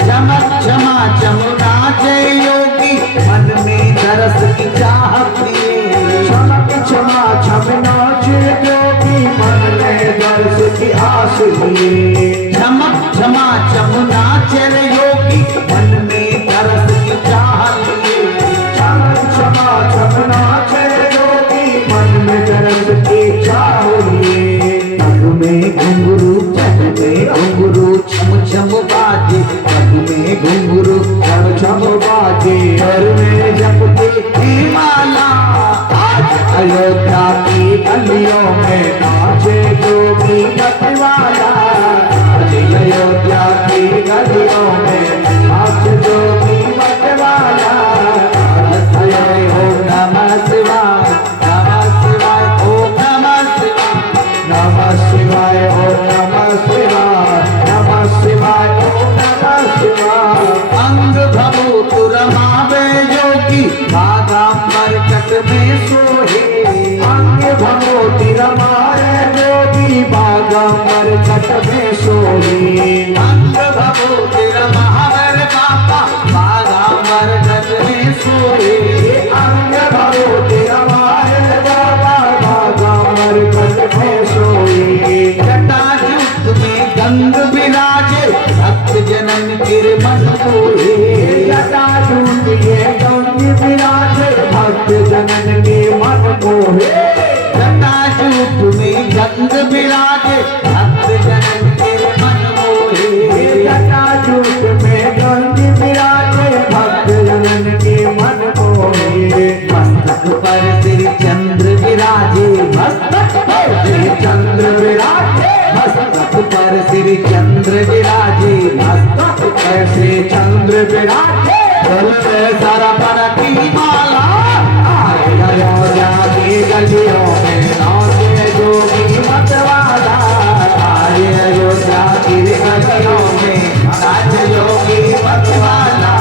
चमक क्षमा चमुना जय योगी मन में दरस की चाहत लिए। चमक क्षमा छमना जोगी मन में दर्श की आस लिए। चमक क्षमा चमुना चर योगी मन में दरस की चाहत लिए। चमक क्षमा छमना जोगी मन में दर्श की चाह लिए। पग में घुंघरू पग में घुंघरू छम छम बाजे। पग में घुंघरू छम छम बाजे और में जपते की माला। आज अयोध्या की गलियों में नाचे जोगी मतवाला। आज अयोध्या की गलियों में नाच जोगी मतवाला। शिवाय ओम नमः शिवाय नमः शिवाय ओम नमः शिवाय। नमः शिवाय ओम नमः शिवाय नमः शिवाय ओम नमः शिवाय। अंग भभूत रमावे योगी बागांबर कट में सोहे। अंग भगवती रमाए जोगी बागंबर कट में सोही। अंग भभूत रमावर बाबा बागांबर कट में सोहे। अंग भगवती रमाए बाबा बागंबर कट में सोही। जटाजूट में गंग विराजे भक्त जनन गिरमन मोहे। जटाजूट ये गंग विराजे भक्त जनन के मन मोहे। जटाजूट में गंग विराजे भक्त जनन गिरमन मोहे। जटाजूट में गंग विराजे भक्त जनन के मन मोहे। मस्तक पर श्री चंद्र विराजे। मस्तक पर श्री चंद्र चंद्र विराजे मस्तक ऐसे चंद्र विराजे गल में सरपन की माला आए अयोध्या की गलियों में नाचे जोगी मतवाला आए अयोध्या की गलियों में नाचे जोगी मतवाला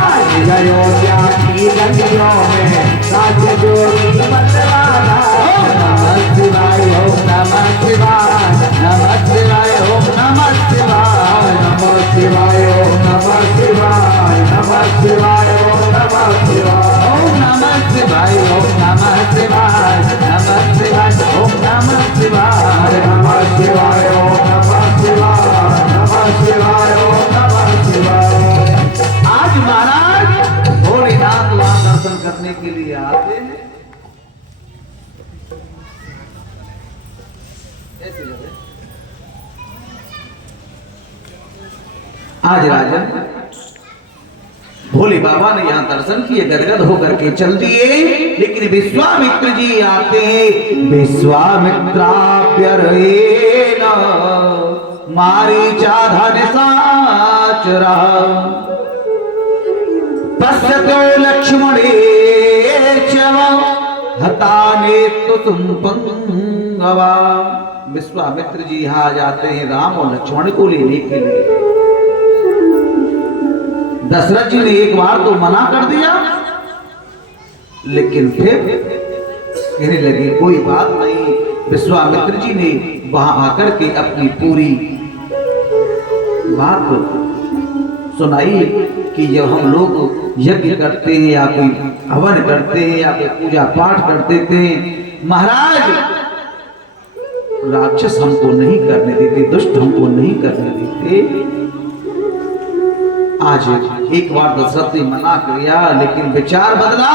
आए अयोध्या की गलियों में नाचे जोगी मतवाला नमः शिवाय ओम नमः शिवाय नमः शिवाय ओम नमः शिवाय नमः शिवाय ओम नमः शिवाय नमः शिवाय ओम नमः शिवाय ओम नमः शिवाय ओम नमः शिवाय नमः शिवाय ओम नमः शिवाय नमः शिवाय ओम नमः शिवाय नमः शिवाय ओम नमः शिवाय। आज महाराज भोलेनाथ वहां दर्शन करने के लिए आते हैं। आज राजन भोले बाबा ने यहाँ दर्शन किए, गदगद होकर के चल दिए, लेकिन विश्वामित्र जी आते हैं। विश्वामित्राप्यरेण मारीचाधन साचरा पश्यतो लक्ष्मणेर्चव हताने तुसुम्पंगवा। विश्वामित्र जी यहाँ जाते हैं राम और लक्ष्मण को लेने के लिए। दशरथ जी ने एक बार तो मना कर दिया, लेकिन फिर कहने लगे कोई बात नहीं। विश्वामित्र जी ने वहां आकर के अपनी पूरी बात सुनाई कि जब हम लोग यज्ञ करते हैं या कोई हवन करते हैं या कोई पूजा पाठ करते थे, महाराज राक्षस हमको नहीं करने देते, दुष्ट हमको नहीं करने देते। आज एक बार दशरथ ने मना किया, लेकिन विचार बदला,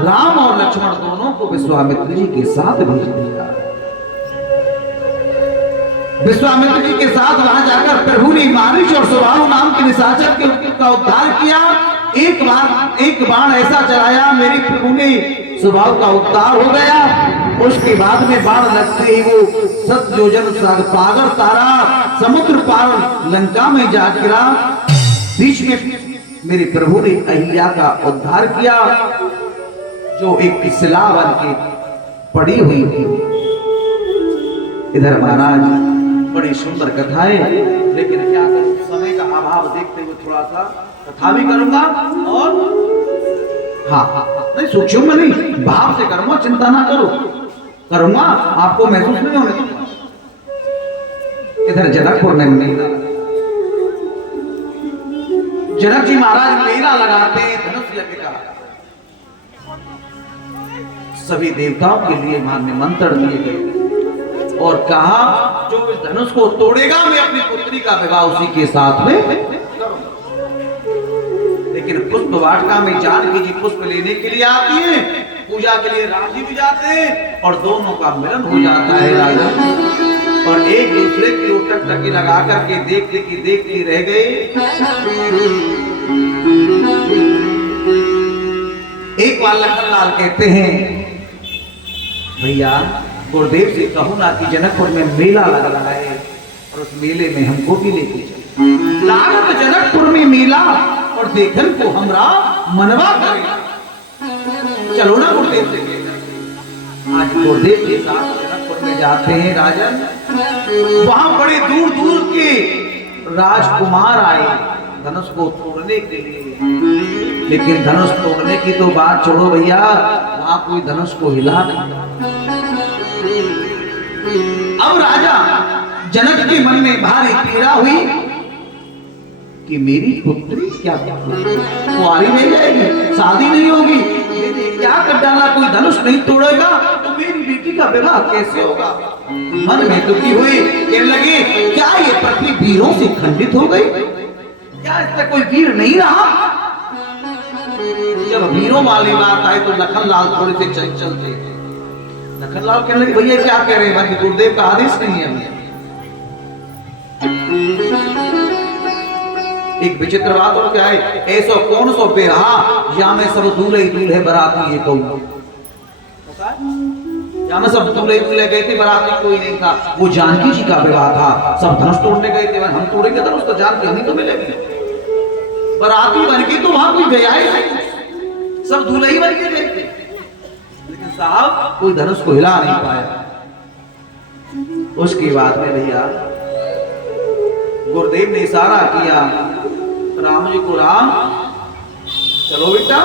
राम और लक्ष्मण दोनों को विश्वामित्र जी के साथ भेज दिया। विश्वामित्र जी के साथ वहां जाकर प्रभु ने मारीच और सुबाहु नाम के निशाचर का उद्धार किया। एक बाण ऐसा चलाया, मेरी प्रभु ने सुबाहु का उद्धार हो गया। उसके बाद में बाण लगते ही वो 7 योजन सागर तारा समुद्र पार लंका में जा गिरा। बीच में मेरे प्रभु ने अहिल्या का उद्धार किया, जो एक शिला बन के पड़ी हुई थी। इधर महाराज बड़ी सुंदर कथाएं, लेकिन क्या करूं, समय का अभाव देखते हुए थोड़ा सा कथा भी करूंगा और हाँ नहीं सूक्ष्म में नहीं, भाव से करूंगा, चिंता ना करो, करूंगा, आपको महसूस नहीं होने दूंगा। इधर जनकपुर में जनक जी महाराज मेला लगाते हैं, धनुष यज्ञ का सभी देवताओं के लिए वहां निमंत्रण दिए गए और कहा जो इस धनुष को तोड़ेगा मैं अपनी पुत्री का विवाह उसी के साथ में करूंगा। लेकिन पुष्प वाटिका में जानकी जी पुष्प लेने के लिए आती है, पूजा के लिए राम जी भी जाते हैं और दोनों का मिलन हो जाता है राजा। और एक दूसरे की ओर टकटकी लगा करके देखते रह गए। एक बार लखनलाल कहते हैं, भैया गुरुदेव से कहो ना कि जनकपुर में मेला लग रहा है और उस मेले में हमको भी लेके चलो। लागत जनकपुर में मेला और देखन को हमरा मनवा करेगा, चलो ना गुरुदेव से। आज गुरुदेव के साथ जनकपुर में जाते हैं राजन। वहां बड़े दूर दूर के राजकुमार आए धनुष को तोड़ने के लिए, लेकिन धनुष तोड़ने की तो बात छोड़ो भैया, वहां कोई धनुष को हिला नहीं। अब राजा जनक के मन में भारी पीड़ा हुई कि मेरी पुत्री क्या कुंवारी रह जाएगी, शादी नहीं होगी, क्या कर डाला, कोई धनुष नहीं तोड़ेगा तो मेरी बेटी का विवाह कैसे होगा। मन में दुखी हुई, कहने लगी क्या ये पृथ्वी वीरों से खंडित हो गई, क्या इसमें कोई वीर नहीं रहा। जब वीरों वाली बात आई तो लखनलाल थोड़े से चंचल थे। लखनलाल कहने लगे भैया क्या कह रहे हैं, गुरुदेव का आदेश नहीं है। एक विचित्र बात और क्या है, ऐसा कौन सो बेहा या में सब दूल्हे दूल्हे बराती है कहूं। जहाँ में सब दूल्हे दूल्हे गए थे, बाराती कोई नहीं था। वो जानकी जी का विवाह था, सब धनुष तोड़ने गए थे। हम तोड़ेंगे धनुष तो जानकी हमें तो मिलेगी, बाराती बन गई तो वहां कोई गया ही नहीं, सब दूल्हे ही बन के गए थे। लेकिन साहब कोई धनुष को हिला नहीं पाया। उसके बाद में भैया गुरुदेव ने इशारा किया राम जी को, राम चलो बेटा।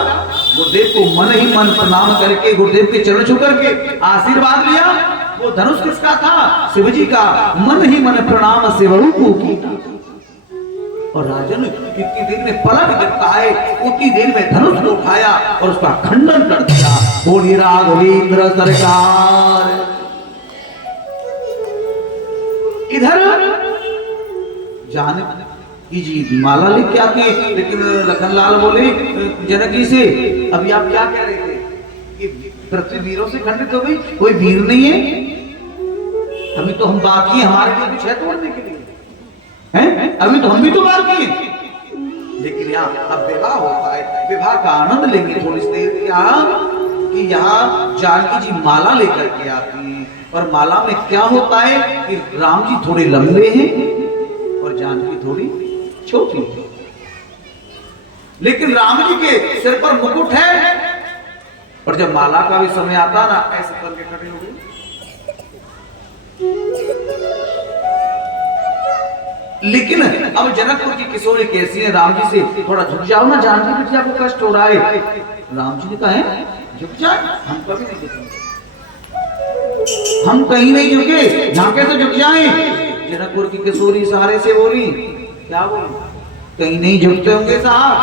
गुरुदेव को मन ही मन प्रणाम करके गुरुदेव के चरण छू करके आशीर्वाद लिया। वो धनुष किसका था? शिव जी का। मन ही मन प्रणाम शिवहु को किया। और राजन कितनी देर में पलक झपकाए, उतनी देर में धनुष को उठाया और उसका खंडन कर दिया। बोली राघवेंद्र सरकार। इधर जानकी जी माला लेके आते, लेकिन लखनलाल बोले जनक जी से, अभी आप क्या कह रहे थे कि पृथ्वी वीरों से खंडित हो गई, कोई वीर नहीं है, अभी तो हम बाकी हैं, हमारे लिए कुछ है तोड़ने के लिए हैं, अभी तो हम भी तो बाकी हैं। लेकिन यहाँ अब विवाह होता है, विवाह का आनंद लेंगे थोड़ी देर यहाँ कि यहाँ जानकी जी माला लेकर के आती हैं। और माला में क्या होता है कि राम जी थोड़े लंबे हैं और जानकी थोड़ी छोटी है, लेकिन राम जी के सिर पर मुकुट है। और जब माला का भी समय आता ना, ऐसे करके खड़े हो गए। लेकिन अब जनकपुर की किशोरी कैसी है, राम जी से थोड़ा झुक जाओ ना, जानकी बिटिया को कष्ट हो रहा है। राम जी ने कहा है झुक जाए, हम कभी नहीं झुकेंगे, हम कहीं नहीं झुके, झांके से झुक जाएं। जनकपुर की किशोरी सहारे से बोली, क्या बोली? कहीं नहीं झुकते होंगे साहब,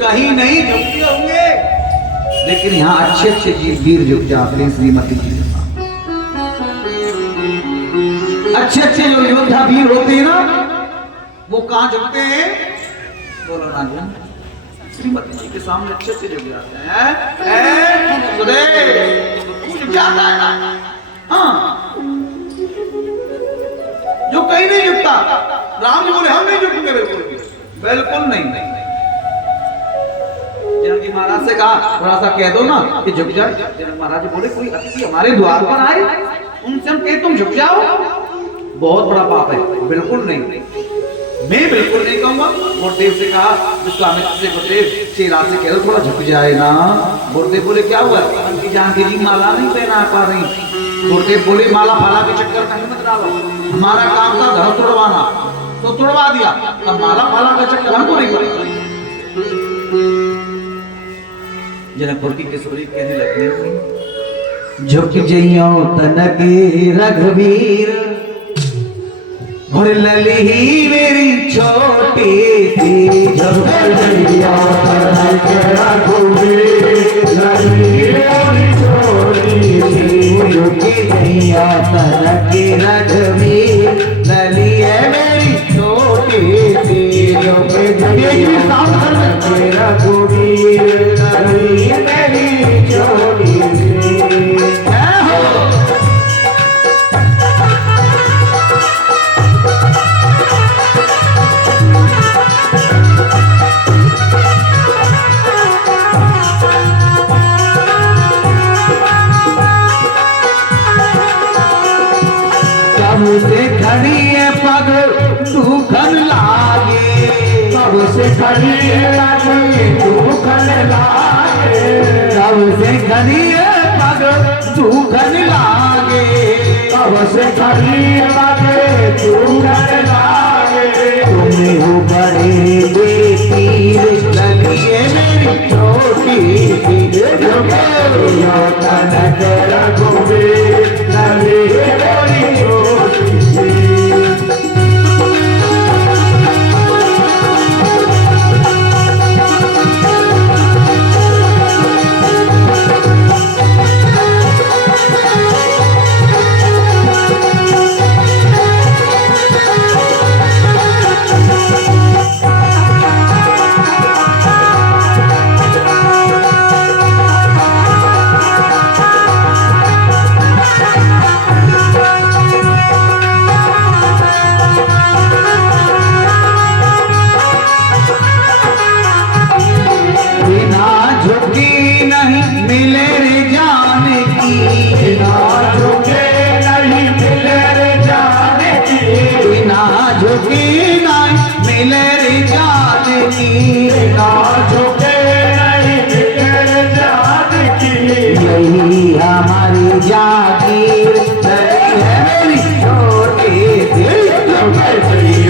कहीं नहीं झुकते होंगे, लेकिन यहाँ अच्छे अच्छे वीर झुक जाते हैं श्रीमती जी। अच्छे अच्छे जो योद्धा वीर होते हैं ना, वो कहाँ झुकते हैं? बोलो ना जन, श्रीमती जी के सामने अच्छे अच्छे झुक जाते हैं। झुक जाता है ना, हाँ, जो कहीं नहीं झुकता। राम जी बोले हम नहीं झुकेंगे, बिल्कुल बिल्कुल नहीं। जनक जी महाराज से कहा थोड़ा सा कह दो ना कि झुक जाए। जनक महाराज जी बोले कोई अतिथि हमारे द्वार पर आए, उनसे हम कहे तुम झुक जाओ, बहुत बड़ा पाप है। बिल्कुल नहीं, मैं बिल्कुल नहीं कहूंगा। गुरुदेव से कहा, विश्वामित्र से गुरुदेव चेला से कह दो थोड़ा झुक जाए ना। गुरुदेव बोले क्या हुआ? उनकी जानकी जी माला नहीं पहना पा रही। गुरुदेव बोले माला फाला के चक्कर में मत डालो, हमारा काम था धनुष तोड़वाना, तो तोड़वा दिया, अब माला फाला का चक्कर हमको नहीं पड़ेगा। जनकपुर की किशोरी कहने लगी, झुक जइयो तनक रघुवीर, और लली मेरी छोटी सी, झुक जइयो तनक रघुवीर, लली मेरी छोटी सी, झुक जइयो तनक रघुवीर, लली है मेरी छोटी सी, झुक जइयो तनक रघुवीर, लली मेरी छोटी सी। से खड़ी है पग दुखन लागे, कब से खड़ी है पग दुखन लागे, कब से खड़ी है पग दुखन लागे, कब से खड़ी है पग दुखन लागे। तुम्हें हो बड़े बेटी लगी है मेरी छोटी सी, तनक रघुवीर, लगी है मेरी छोटी सी। झुके नहीं मिले रे जान की, ना झुके नहीं मिले जान की, यही हमारी जागीर नहीं है मेरी छोटी सी,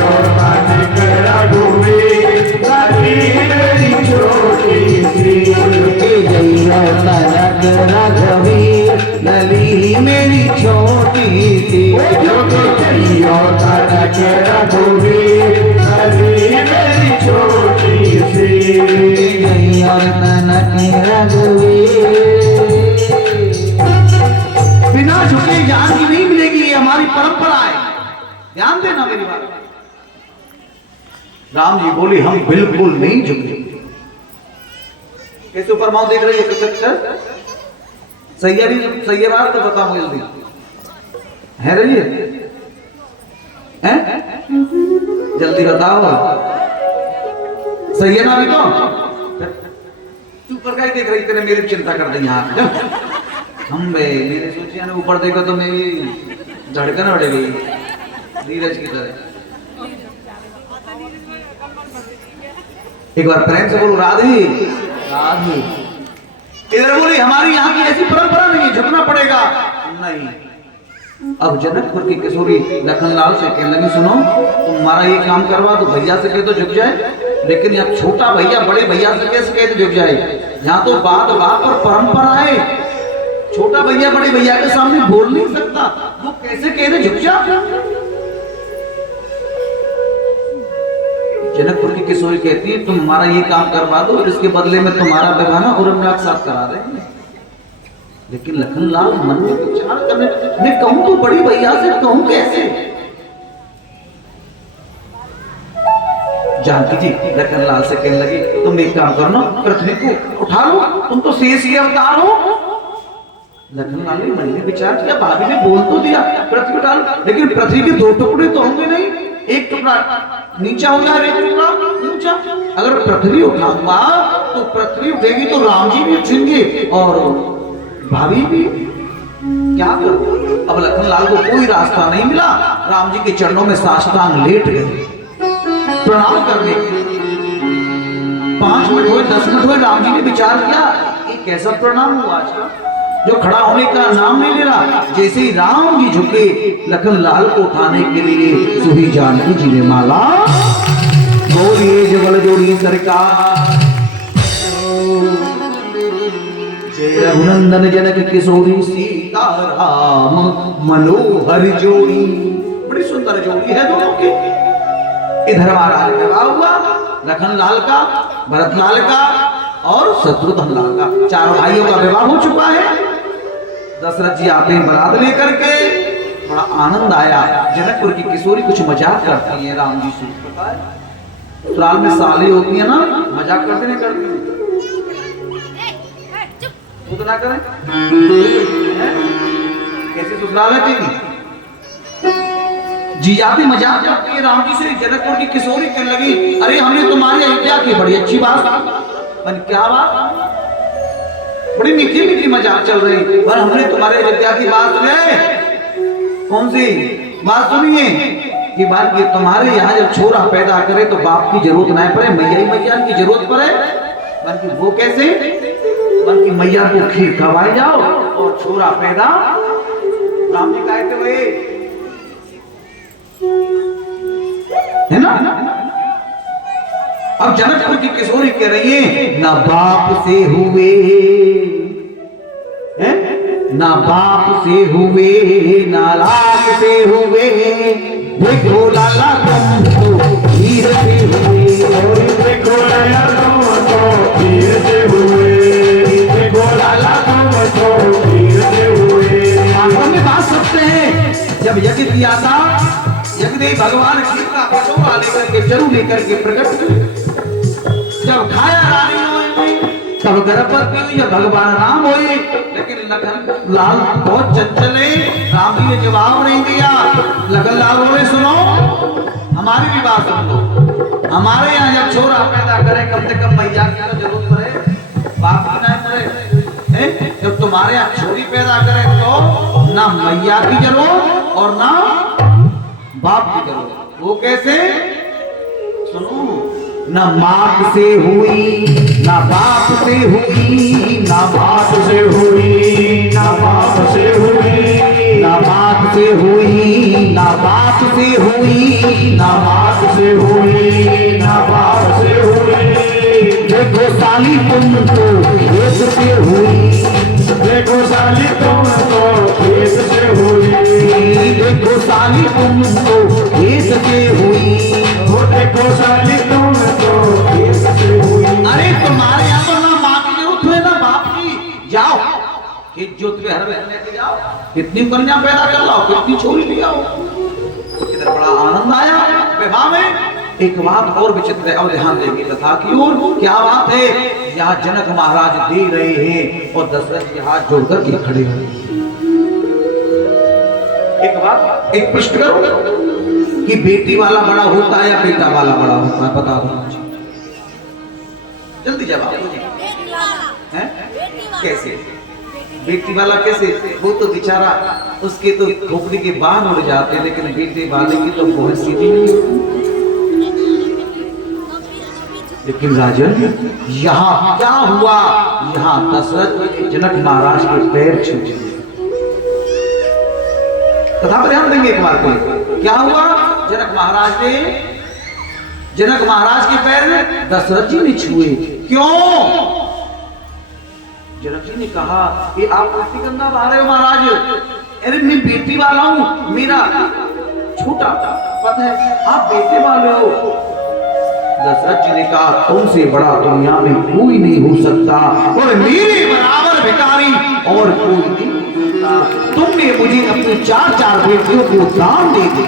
और मालिक रघुवीर नदी मेरी छोटी सी, जय तनक रघुवीर नली मेरी छोटी सी, जो और तनक रघुवीर नदी मेरी छोटी सी, जय तनक रघुवीर। बिना झुके जान की नहीं मिलेगी, ये हमारी परंपरा है, ध्यान देना मेरी बात। राम जी बोले हम बिल्कुल नहीं झुकेंगे। कैसे ऊपर माओ देख रही है? सही है, सही है बात तो बताओ जल्दी है रही है? जल्दी बताओ, सही है ना? अभी तो ऊपर का ही देख रही, तेरे मेरी चिंता कर दी यहाँ हम मेरे सोचिए ना, ऊपर देखो तो मेरी धड़कन बढ़ गई नीरज की तरह। एक बार प्रेम से बोलो राधे राधे। इधर बोली हमारी यहाँ की ऐसी परंपरा नहीं है, झुकना पड़ेगा नहीं। अब जनकपुर की किशोरी लखनलाल से कहने लगी सुनो, तुम्हारा ये काम करवा तो भैया से कह तो झुक जाए, लेकिन यहाँ छोटा भैया बड़े भैया से कैसे कह तो झुक जाए? यहाँ तो बात बात पर परंपरा है, छोटा भैया बड़े भैया के सामने बोल नहीं सकता, वो कैसे कह दे झुक जा? जनकपुर की किशोरी कहती है तुम हमारा ये काम करवा दो, इसके बदले में तुम्हारा विवाह ना औरंगजेब के साथ करा देंगे। लेकिन लखनलाल मन में विचार करने, मैं कहूं तो बड़ी भैया से कहूं कैसे? जानकी जी लखनलाल से कहने लगी तुम एक काम करना, पृथ्वी को उठा लो, तुम तो शेष ही अवतार हो। लखनलाल ने मन में विचार किया, भाभी ने बोल तो दिया पृथ्वी उठा लो, लेकिन पृथ्वी के दो टुकड़े तो होंगे नहीं, एक टुकड़ा नीचा हो जाए, एक टुकड़ा ऊंचा। अगर पृथ्वी उठाऊंगा तो पृथ्वी उठेगी तो राम जी भी उठेंगे और भाभी भी, क्या करूं? अब लखनलाल को कोई रास्ता नहीं मिला, राम जी के चरणों में साष्टांग लेट गए प्रणाम करने। 5 मिनट हुए, 10 मिनट हुए, राम जी ने विचार किया ये कैसा प्रणाम हुआ आज का, जो खड़ा होने का नाम नहीं ले रहा। जैसे ही राम जी झुके लखनलाल को उठाने के लिए, सुही जानकी जी ने माला बोलिए जबल जोड़ी सरकार, जय रघुनंदन जनक किशोरी सीता राम मनोहर जोड़ी। बड़ी सुंदर जोड़ी है दोनों की। इधर महाराज विवाह हुआ लखनलाल का, भरतलाल का और शत्रुघ्न लाल का, चारों भाइयों का विवाह हो चुका है। दशरथ जी आते हैं बारात लेकर के, बड़ा आनंद आया। जनकपुर की किशोरी कुछ मजाक करती है राम जी से, ससुराल में साली होती है ना, मजाक करते नहीं करती, वो तो ना करें कैसे ससुराल है तेरी जी जाती मजाक करती है राम जी से। जनकपुर की किशोरी कहने लगी अरे हमने तुम्हारी अयोध्या की बड़ी अच्छी बात, क्या बात? बड़ी मीठी मीठी मजाक चल रही, पर हमने तुम्हारे अयोध्या की बात सुनी। कौन सी बात सुनी है? कि बात ये तुम्हारे यहाँ जब छोरा पैदा करे तो बाप की जरूरत ना पड़े, मैया ही मैया की जरूरत पड़े। बल्कि वो कैसे? बल्कि मैया को खीर खवाए जाओ और छोरा पैदा। राम जी कहते हुए है ना। अब जनकपुर की किशोरी कह रही है ना बाप से हुए, ना बाप से हुए, ना लाख से हुए, देखो लाला तुम तो हीर से हुए, और देखो लाला तुम तो हीर से हुए, देखो लाला तुम तो हीर से हुए। आंखों में बात सकते हैं जब यज्ञ किया था, यज्ञदेव भगवान शिव का पटोरा लेकर के जरूर लेकर के प्रकट हुए। जब खाया रानियों ने तब गर्भवती हुई, जब भगवान राम हुए। लेकिन लखनलाल बहुत चंचल है, राम जी ने जवाब नहीं दिया। लखनलाल बोले सुनो हमारी भी बात सुन लो, हमारे यहाँ जब छोरा पैदा करे कम से कम मैया की तो जरूरत पड़े, बाप की ना पड़े। जब तुम्हारे यहाँ छोरी पैदा करे तो ना मैया की जरूरत और ना बाप की जरूरत। वो कैसे? सुनो, न मात से हुई, न बाप से हुई, न बाप से हुई, न बाप से हुई, न बाप से हुई, न बाप से हुई, न बाप से हुई, न बाप से हुई। देखो साली तुम तो एक से हुई, देखो साली तुम तो एक से हुई, देखो साली तुम तो एक से हुई, देखो साली तुम तो एक से हुई। अरे तुम्हारे यहाँ पर ना माँ की जरूरत है ना बाप की। जाओ एक ज्योत में हर बहन लेके जाओ, कितनी कन्या पैदा कर लाओ, कितनी छोरी ले आओ। किधर बड़ा आनंद आया विवाह में। एक बात और विचित्र है, और ध्यान देंगे कथा की ओर। क्या बात है? यहाँ जनक महाराज दे रहे हैं और दशरथ जी हाथ जोड़कर के खड़े हुए। एक बात, एक प्रश्न करो कि बेटी वाला बड़ा होता है या बेटा वाला बड़ा होता है? बता दो मुझे, जल्दी जवाब है। कैसे बेटी वाला? कैसे? वो तो बेचारा, उसके तो खोपड़ी के बाहर उड़ जाते, लेकिन बेटे वाले की तो बहुत सीधी नहीं होती। लेकिन राजन यहाँ क्या हुआ? यहाँ दशरथ जनक महाराज के पैर छूटे। कथा पर ध्यान देंगे एक बार को। क्या हुआ? जनक महाराज के पैर दशरथ जी ने छुए। क्यों? जनक जी ने कहा कि आप कति गंगा बहा रहे हो महाराज? अरे मैं बेटी वाला हूं, मेरा छोटा पद है, आप बेटे वाले हो। दशरथ जी ने कहा तुमसे बड़ा दुनिया में कोई नहीं हो सकता और मेरे बराबर भिखारी और कोई नहीं हो सकता। तुमने मुझे अपनी 4 बेटियों को दान दे दी।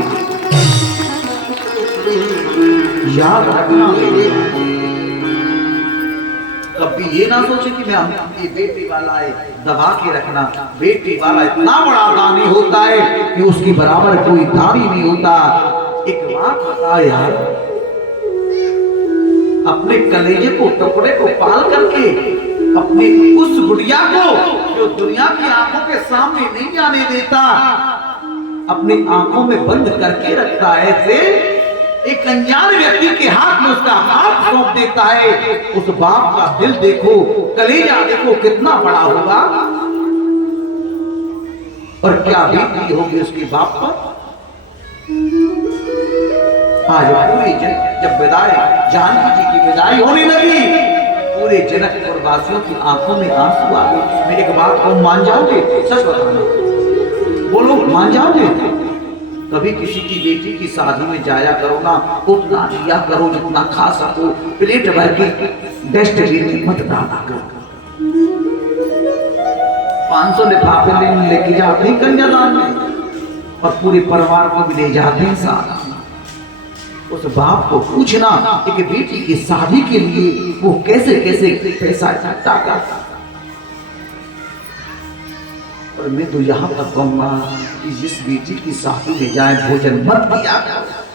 याद रखना, कभी ये ना सोचे कि मैं ये बेटी वाला है, दबा के रखना। बेटी वाला इतना बड़ा दानी होता है कि उसके बराबर कोई दानी नहीं होता। एक बात बता यार, अपने कलेजे को, टुकड़े को पाल करके अपनी उस गुड़िया को जो दुनिया की आंखों के सामने नहीं आने देता, अपनी आंखों में बंद करके रखता है, से एक अनजान व्यक्ति के हाथ में उसका हाथ सौंप देता है। उस बाप का दिल देखो, कलेजा देखो कितना बड़ा होगा, और क्या बीती होगी उसके बाप पर। आज पूरे जब विदाई, जानकी जी की विदाई होने लगी, पूरे जनकपुर वासियों की आंखों में आंसू आ गए। मैं एक बात को मान जाओगे? सच बताना, बोलो मान जाओगे? कभी किसी की बेटी की शादी में जाया करो ना, उतना दिया करो जितना खा सको, प्लेट भर के डस्टबिन में मत डाला करो। 500 लिफाफे लेके जाते हैं कन्यादान में, और पूरे परिवार को भी ले जाते हैं साथ। उस बाप को पूछना कि बेटी की शादी के लिए वो कैसे कैसे पैसा इकट्ठा करता। और मैं तो यहाँ तक कहूंगा कि जिस बेटी की शादी में जाए भोजन मत दिया,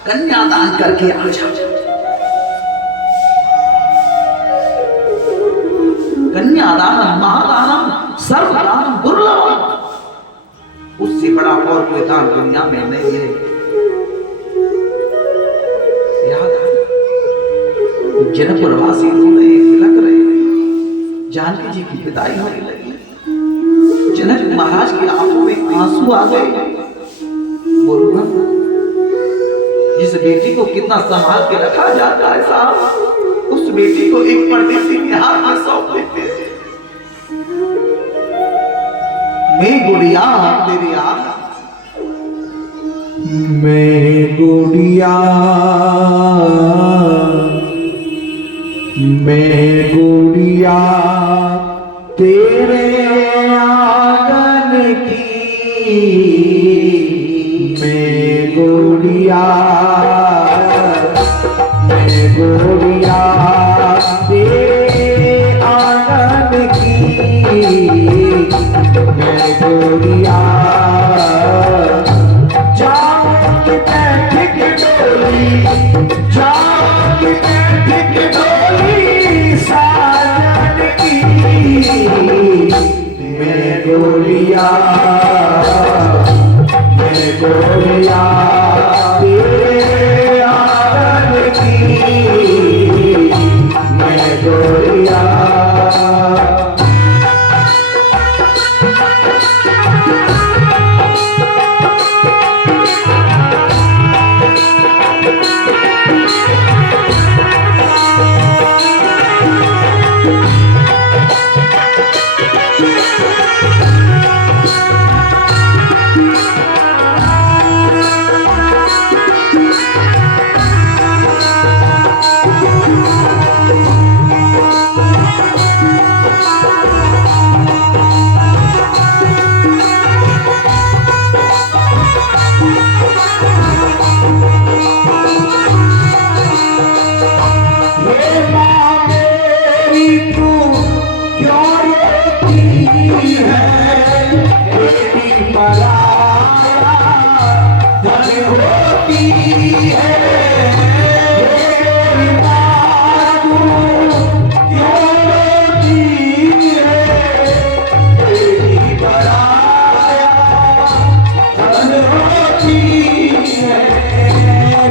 कन्यादान करके आ जाओ। कन्यादान महादानम सर्वदानम दुर्लभम, उससे बड़ा और कोई दान दुनिया में नहीं है। जनकपुर वासी रो रहे, तिलक रहे, जानकी जी की विदाई होने लगी। जनक महाराज की आंखों में आंसू आ गए। बोलो ना, जिस बेटी को कितना संभाल के रखा जाता है साहब, उस बेटी को एक परदेसी के हाथ में सौंप देते थे। मैं गुड़िया तेरी आंख, मैं गुड़िया, मैं गुड़िया तेरे आंगन की, मैं गुड़िया, मैं गुड़िया तेरे आंगन की, मैं गुड़िया जाऊंगी बैठ के डोली, जाऊंगी बैठ के डोली साजन की, मैं गुड़िया, मैं गुड़िया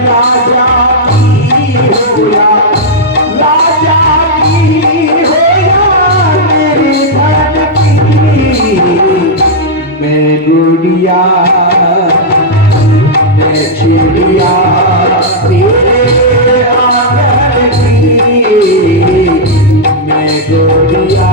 राजा की हो या राजा की हो या मेरे धन की, मैं गुड़िया मैं चिड़िया तेरे आंगन की, मैं गुड़िया।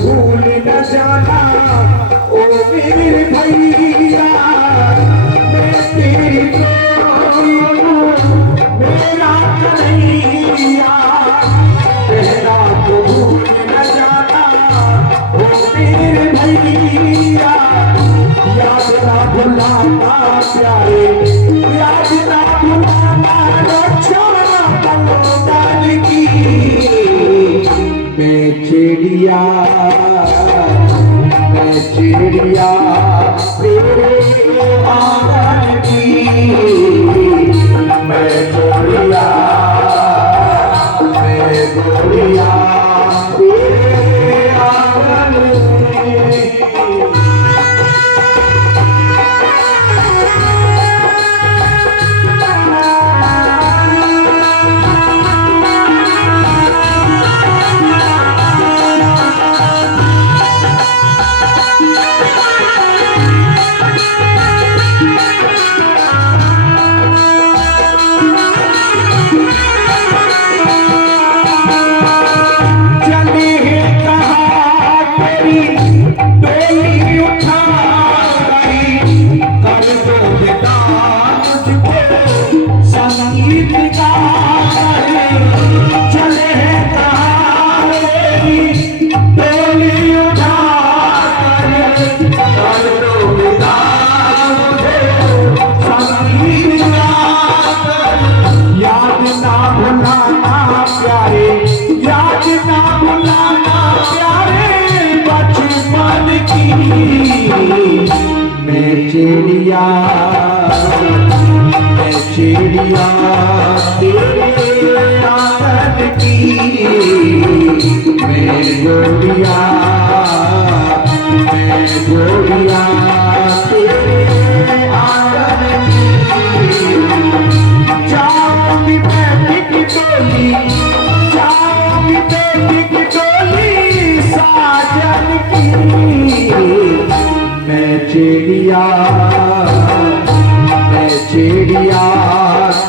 भूल न जाना ओ मेरे भैया, मैं तेरी मेरा कन्हैया, तेरा तो भूल न जाना ओ मेरे भैया, याद ना भुलाना प्यारे, याद ना भुलाना रक्षा बलोदान की, मैं चिड़िया तेरे आंगन की, मैं गोरिया तेरे आंगन की। चिड़िया तेरे आंगन की, मैं गोरिया तेरे आंगन की, जाऊंगी मैं टिकटोली, जाऊंगी मैं टिकटोली साजन की, मैं चिड़िया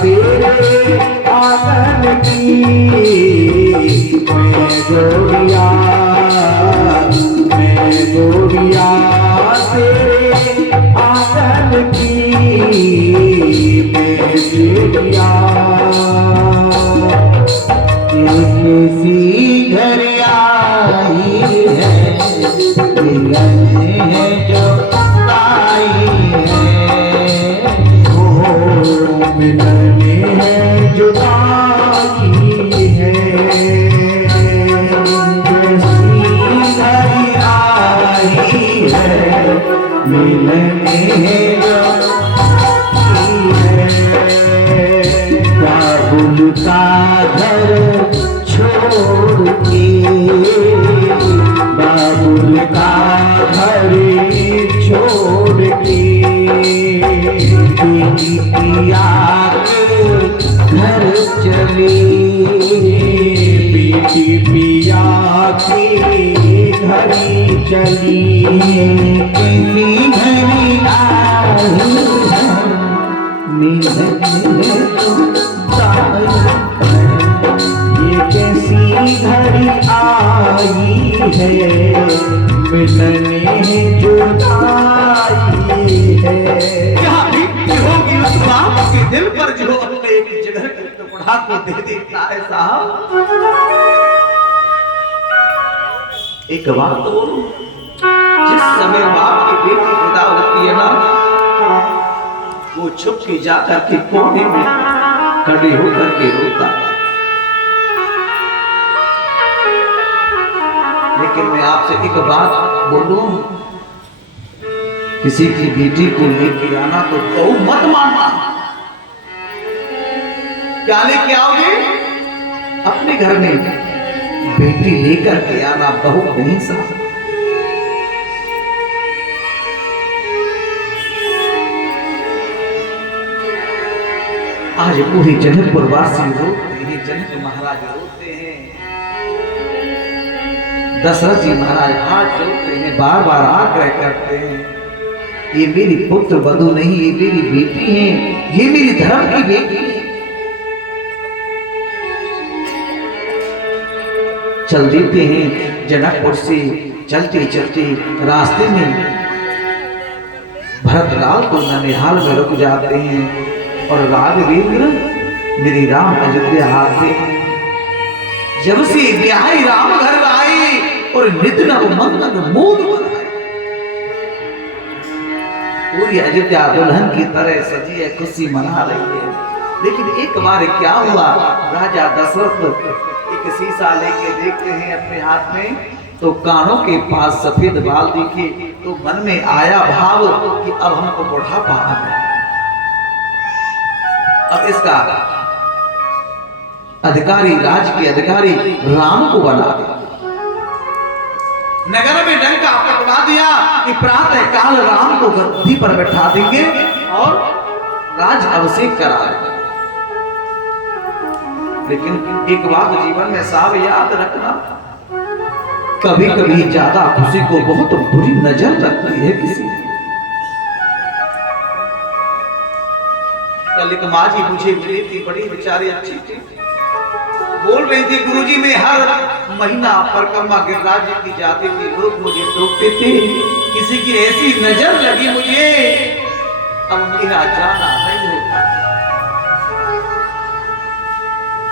तेरे आंगन की, मैं गोरिया तेरे आंगन की, मैं चिड़िया। किसी घर आई है मिलन है जो आई है, ओ मिलने है जुदाई है, किसी घर आई है मिलने जो आई है, बाबुल का घर छोड़ के, बाबुल का घर छोड़ के, पिया के घर चले, बेटी पिया की घर चली, किसी घड़ी आई है मिलने तो आई है। ये कैसी घड़ी आई है, मिलनी जुदाई है। क्या बीती होगी उस बाप के दिल पर जो अपने एक जिगर के टुकड़ा को दे देता है साहब। एक बात तो बोलूं, जिस समय बाप की बेटी विदा होती है ना, वो छुप के जाकर के कोने में खड़े होकर के रोता है। लेकिन मैं आपसे एक बात बोलूं, किसी की बेटी को लेके आना तो बहू मत मानना। क्या लेके आओगे? अपने घर में बेटी लेकर के आना, बहू नहीं साहब। आज पूरी जनकपुर वासी रोते हैं, जनक महाराज रोते हैं, दशरथ जी महाराज हाथ जोड़ते हैं, बार बार आग्रह करते हैं, ये मेरी पुत्र वधू नहीं, ये मेरी बेटी है, ये मेरी धर्म की बेटी है। चल देते हैं जनकपुर से। चलते चलते रास्ते में भरतलाल को ननिहाल में रुक जाते हैं और राघवेंद्र मेरी राम अयोध्या आते हैं। जब से ब्याही राम घर आए और नित नव मंगल मूल बनाए, पूरी अयोध्या दुल्हन की तरह सजी है, खुशी मना रही है। लेकिन एक बार क्या हुआ, राजा दशरथ एक शीशा लेके देखते हैं अपने हाथ में, तो कानों के पास सफेद बाल दिखे, तो मन में आया भाव कि अब हमको बुढ़ापा आ गया, अब इसका अधिकारी, राज के अधिकारी राम को बना दिया। नगर में डंका पटवा दिया कि प्रातः काल राम को गद्दी पर बैठा देंगे और राज अभिषेक करा देंगे। लेकिन एक बात जीवन में साहब याद रखना, कभी कभी ज्यादा खुशी को बहुत बुरी नजर लगती है किसी की। कल एक माँ जी मुझे मिली थी, बड़ी बेचारी अच्छी थी, बोल रही थी गुरुजी मैं हर महीना परिक्रमा गिरिराज जी की जाती थी, लोग मुझे टोकते थे, किसी की ऐसी नजर लगी मुझे, अब मेरा जाना नहीं होता।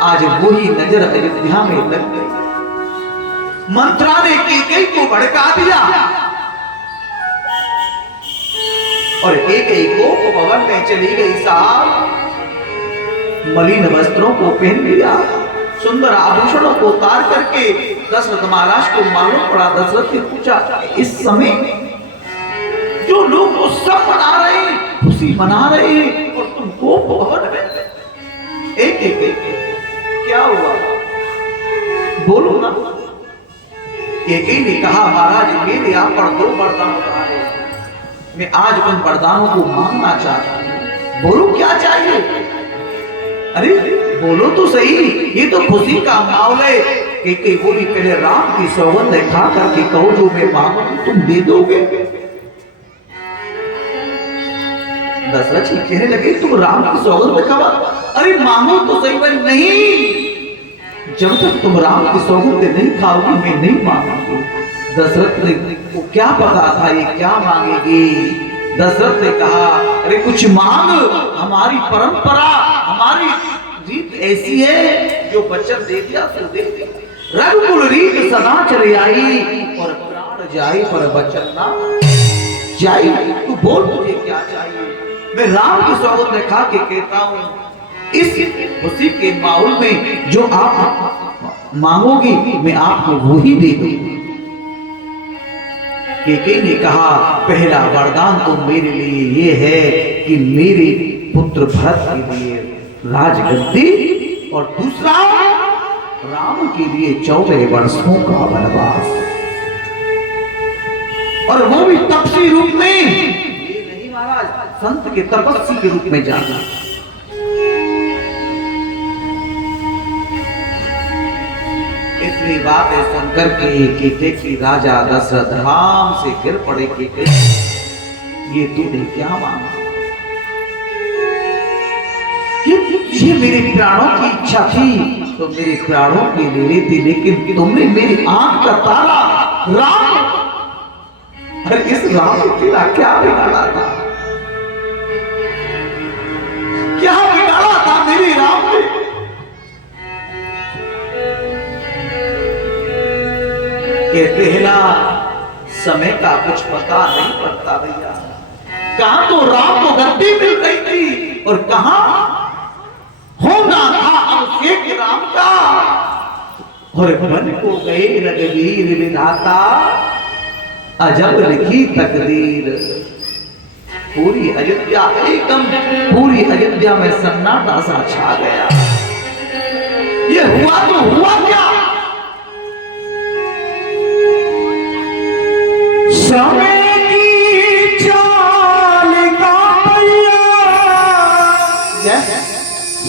आज वही नजर अयोध्या में लग गई। मंत्रा ने कैकेयी को भड़का दिया और कैकेयी को भवन में चली गई साहब, मलिन वस्त्रों को पहन लिया, सुंदर आभूषणों को उतार करके दशरथ महाराज को मालूम पड़ा। दशरथ ने पूछा, इस समय जो लोग उत्सव मना रहे हैं, खुशी मना रहे हैं, और तुम को भवन में एक क्या हुआ, बोलो ना। कैकेयी ने कहा, महाराज मेरे यहाँ पर 2 वरदान है, मैं आज उन वरदानों को मांगना चाहता हूँ, बोलो क्या चाहिए। अरे बोलो तो सही, ये तो खुशी का माहौल है। कैकेयी बोली, पहले राम की सौगंध खा करके कहो, जो मैं मांगू तुम दे दोगे। दशरथ जी कहने लगे, तुम राम की सौगंध खावा, अरे मांगो तो सही। पर नहीं, जब तक तुम राम की सौगंध नहीं खाओगी मैं नहीं मांगूंगी। दशरथ ने को क्या पता था ये क्या मांगेगी। दशरथ ने कहा, अरे कुछ मांग, हमारी परंपरा, हमारी रीत ऐसी है, जो वचन दे दिया तो दे दिया। रघुकुल रीत सदा चले आई, और प्राण जाए पर वचन ना जाए। तू बोल, तुझे क्या चाहिए। मैं राम की सौगंध खा के कहता हूँ, इस खुशी के माहौल में जो आप मांगोगी मैं आपको वही दे दूंगी। कैकेयी ने कहा, पहला वरदान तो मेरे लिए ये है कि मेरे पुत्र भरत के लिए राजगद्दी, और दूसरा राम के लिए 14 वर्षों का वनवास, और वो भी तपस्वी रूप में, ये नहीं महाराज, संत के तपस्वी के रूप में जाना। इतनी बातें सुनकर के देखी राजा दशरथ राम से गिर पड़े कि ये तूने क्या मांगा। ये मेरे प्राणों की इच्छा थी, तो मेरे प्राणों की ले ली थी, लेकिन तुमने मेरी आंख का तारा राम, अरे इस राम ने तेरा क्या बिगाड़ा था? क्या बिगाड़ा था मेरी राम ने? कहते हैं ना, समय का कुछ पता नहीं पड़ता भैया। कहां तो राम को गद्दी मिल गई थी और कहां होना था अभिषेक राम का। और मन को गए रघुवीर विधाता, अजब लिखी तकदीर। पूरी अयोध्या एकदम, पूरी अयोध्या में सन्नाटा सा छा गया। ये हुआ तो हुआ क्या? समय की चाल का पहिया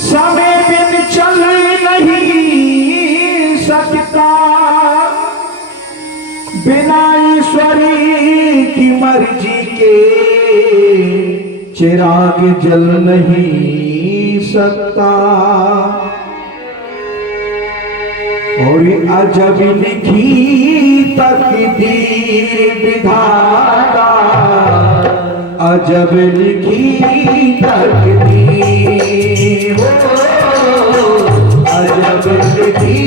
समय बिन चल नहीं सकता, बिना ईश्वरी की मर्जी के चिराग जल नहीं सकता। और अजब लिखी तकदीर विधाता, अजब लिखी तकदीर, अजब लिखी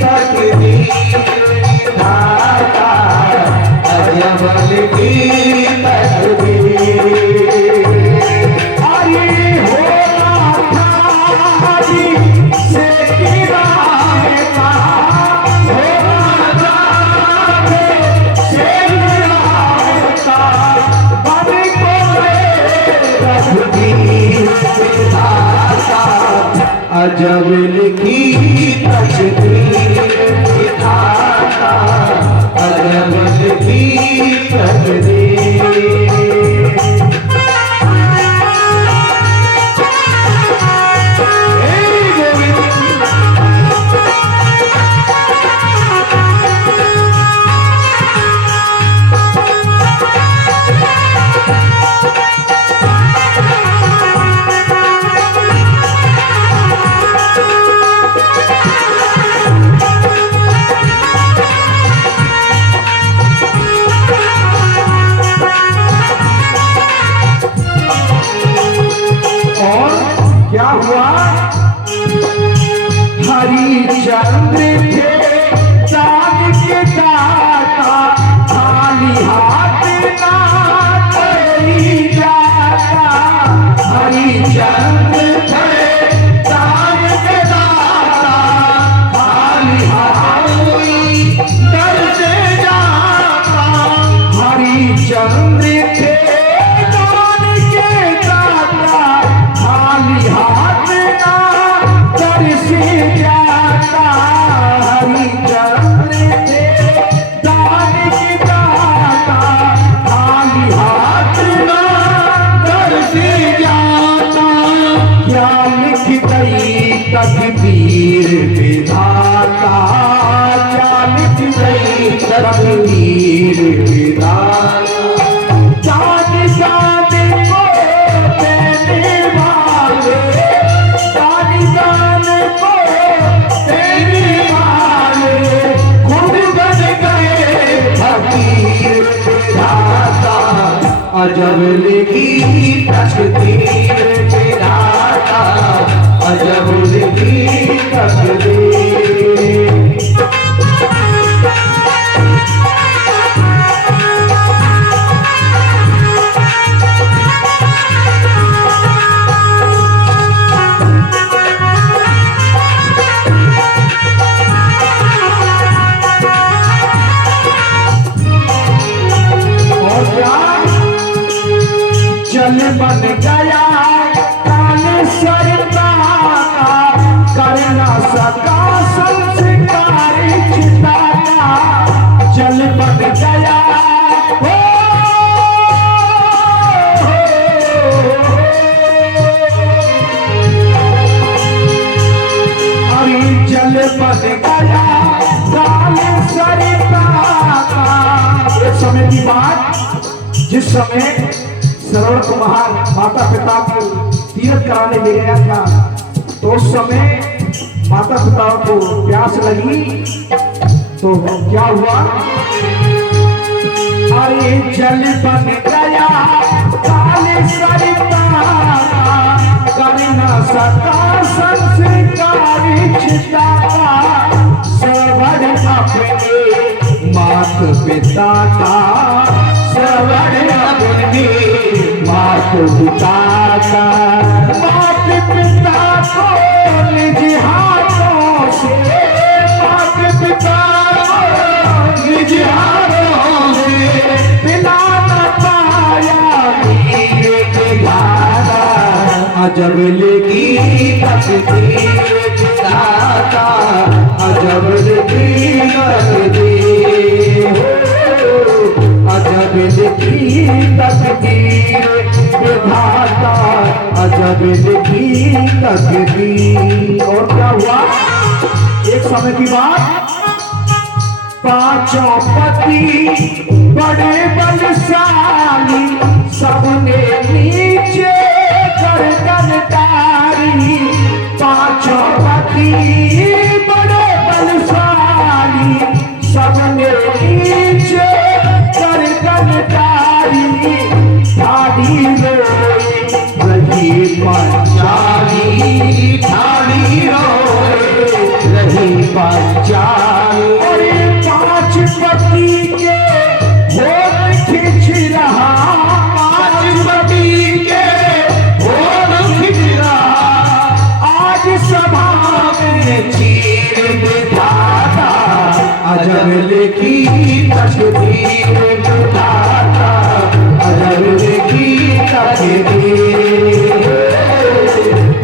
तकदीर विधाता, अजब लिखी तकदीर। अरे होना था जी से अजब लिखी तकदीर विधाता, अजब लिखी तकदीर। हरिचंद्र थे चाँद के दाता, खाली हाथ ना कोई जाता। हरिचंद्र थे चाँद के दाता, खाली हाथ कोई डर से जाता। हरिचंद्र थे चाँद के दाता, खाली हाथ ना डर से जाता। हरिचंद्र थे दान की दाता, खाली हाथ ना डर से जाता। क्या लिख गई तकदीर विधाता, क्या लिख गई तकदीर विधाता। जान जान को देने वाले, जान जान को देने वाले, खुद बन गए फकीर विधाता। अजब लिखी तकदीर विधाता, अजब लिखी तकदीर। जल बन गया कालेश्वर का, कर ना सका संस्कार चिता का। जल बन गया अरे जल बन गया कालेश्वर का। एक समय की बात, जिस समय श्रवण कुमार माता पिता को तीर्थ कराने ले गया था, तो उस समय माता पिता को प्यास लगी तो क्या हुआ? अरे जल बन गया काले सरिता कर न सका संस्कार छिता श्रवण अपने मात पिता का श्रवण अपने मात पिता का मात पिता को निज हाथों से मात पिता निज हाथों से पिला न पाया मीरे के धारा अजब लगी तकदीर दाता अजब लगी तकदीर अजब लगी तकदीर विधाता अजब लगी तकदीर। और क्या हुआ? एक समय की बात, पांचों पति बड़े बलशाली सबने नीचे गर्दन डाली पांचों पति बड़े बलशाली सबने नीचे गर्दन डाली ठाड़ी रोए रही पंचाली ठाड़ी रोए रही पंचाली। पांच पति के होठ खिंच रहा पांच पति के होठ खिंच रहा आज सभा में चीर विधाता अजब लिखी तकदीर विधाता अजब लिखी तकदीर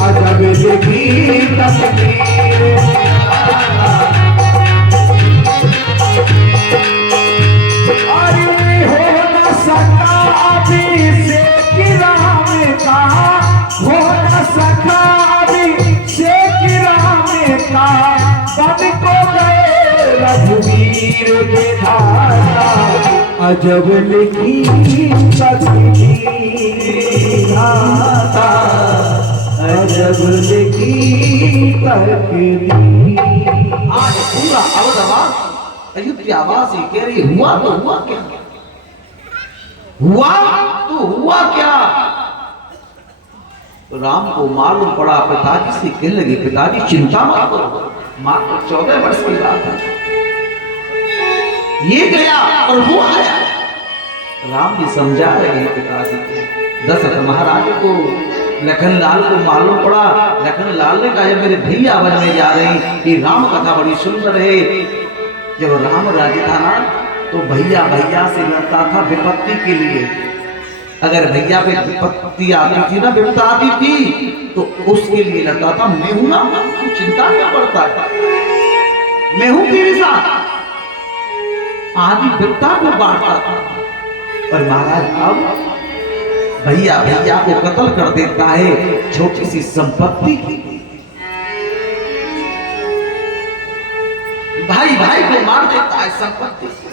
अजब लिखी तकदीर। हो न सका अभी से गिरा बन को गए रघुवीर विधाता अजब लिखी तकदीर विधाता अजब लिखी तकदीर। आज पूरा अवधवास अयोध्यावासी कह रही हुआ तो हुआ क्या? हुआ तो हुआ क्या? राम को मालूम पड़ा, पिताजी से कहने लगे पिताजी चिंता मत करो, मात्र 14 वर्ष की बात है, ये गया और वो आया। राम जी समझा रहे हैं पिताजी को। दशरथ महाराज को लखन लाल को मालूम पड़ा, लखन लाल ने कहा जब मेरे भैया बनने जा रहे हैं, ये राम कथा बड़ी सुंदर है। जब राम राज्य था ना तो भैया भैया से लड़ता था विपत्ति के लिए। अगर भैया पे विपत्ति आती थी ना, विपत्ति आती थी तो उसके लिए लड़ता था। मैं हूं ना, तू चिंता क्या करता है, मैं हूं तेरे साथ, आदि विपत्ता को बांटता था। पर महाराज अब भैया भैया को कत्ल कर देता है छोटी सी संपत्ति की, भाई भाई को मार देता है संपत्ति से।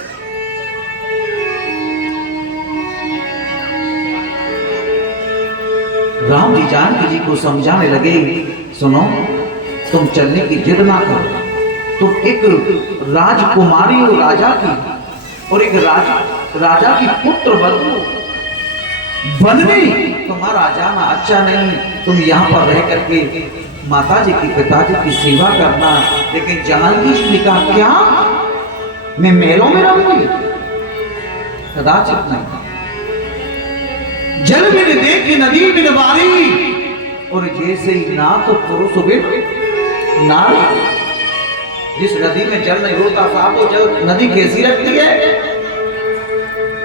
राम जी जानकी जी को समझाने लगे, सुनो तुम चलने की जिद ना करो, तुम एक राजकुमारी हो राजा की, और एक राजा की पुत्र बनो, बनने तुम्हारा जाना अच्छा नहीं, तुम यहाँ पर रह करके माता जी की पिताजी की सेवा करना। लेकिन जानकी जी ने कहा क्या मैं महलों में रहूंगी? कदाचित नहीं। जल बिन देखी नदी बिन बारी, और जैसे ही ना तो पुरुष बिन नारी, जिस नदी में जल नहीं होता साफ, वो जल नदी कैसी रखती है?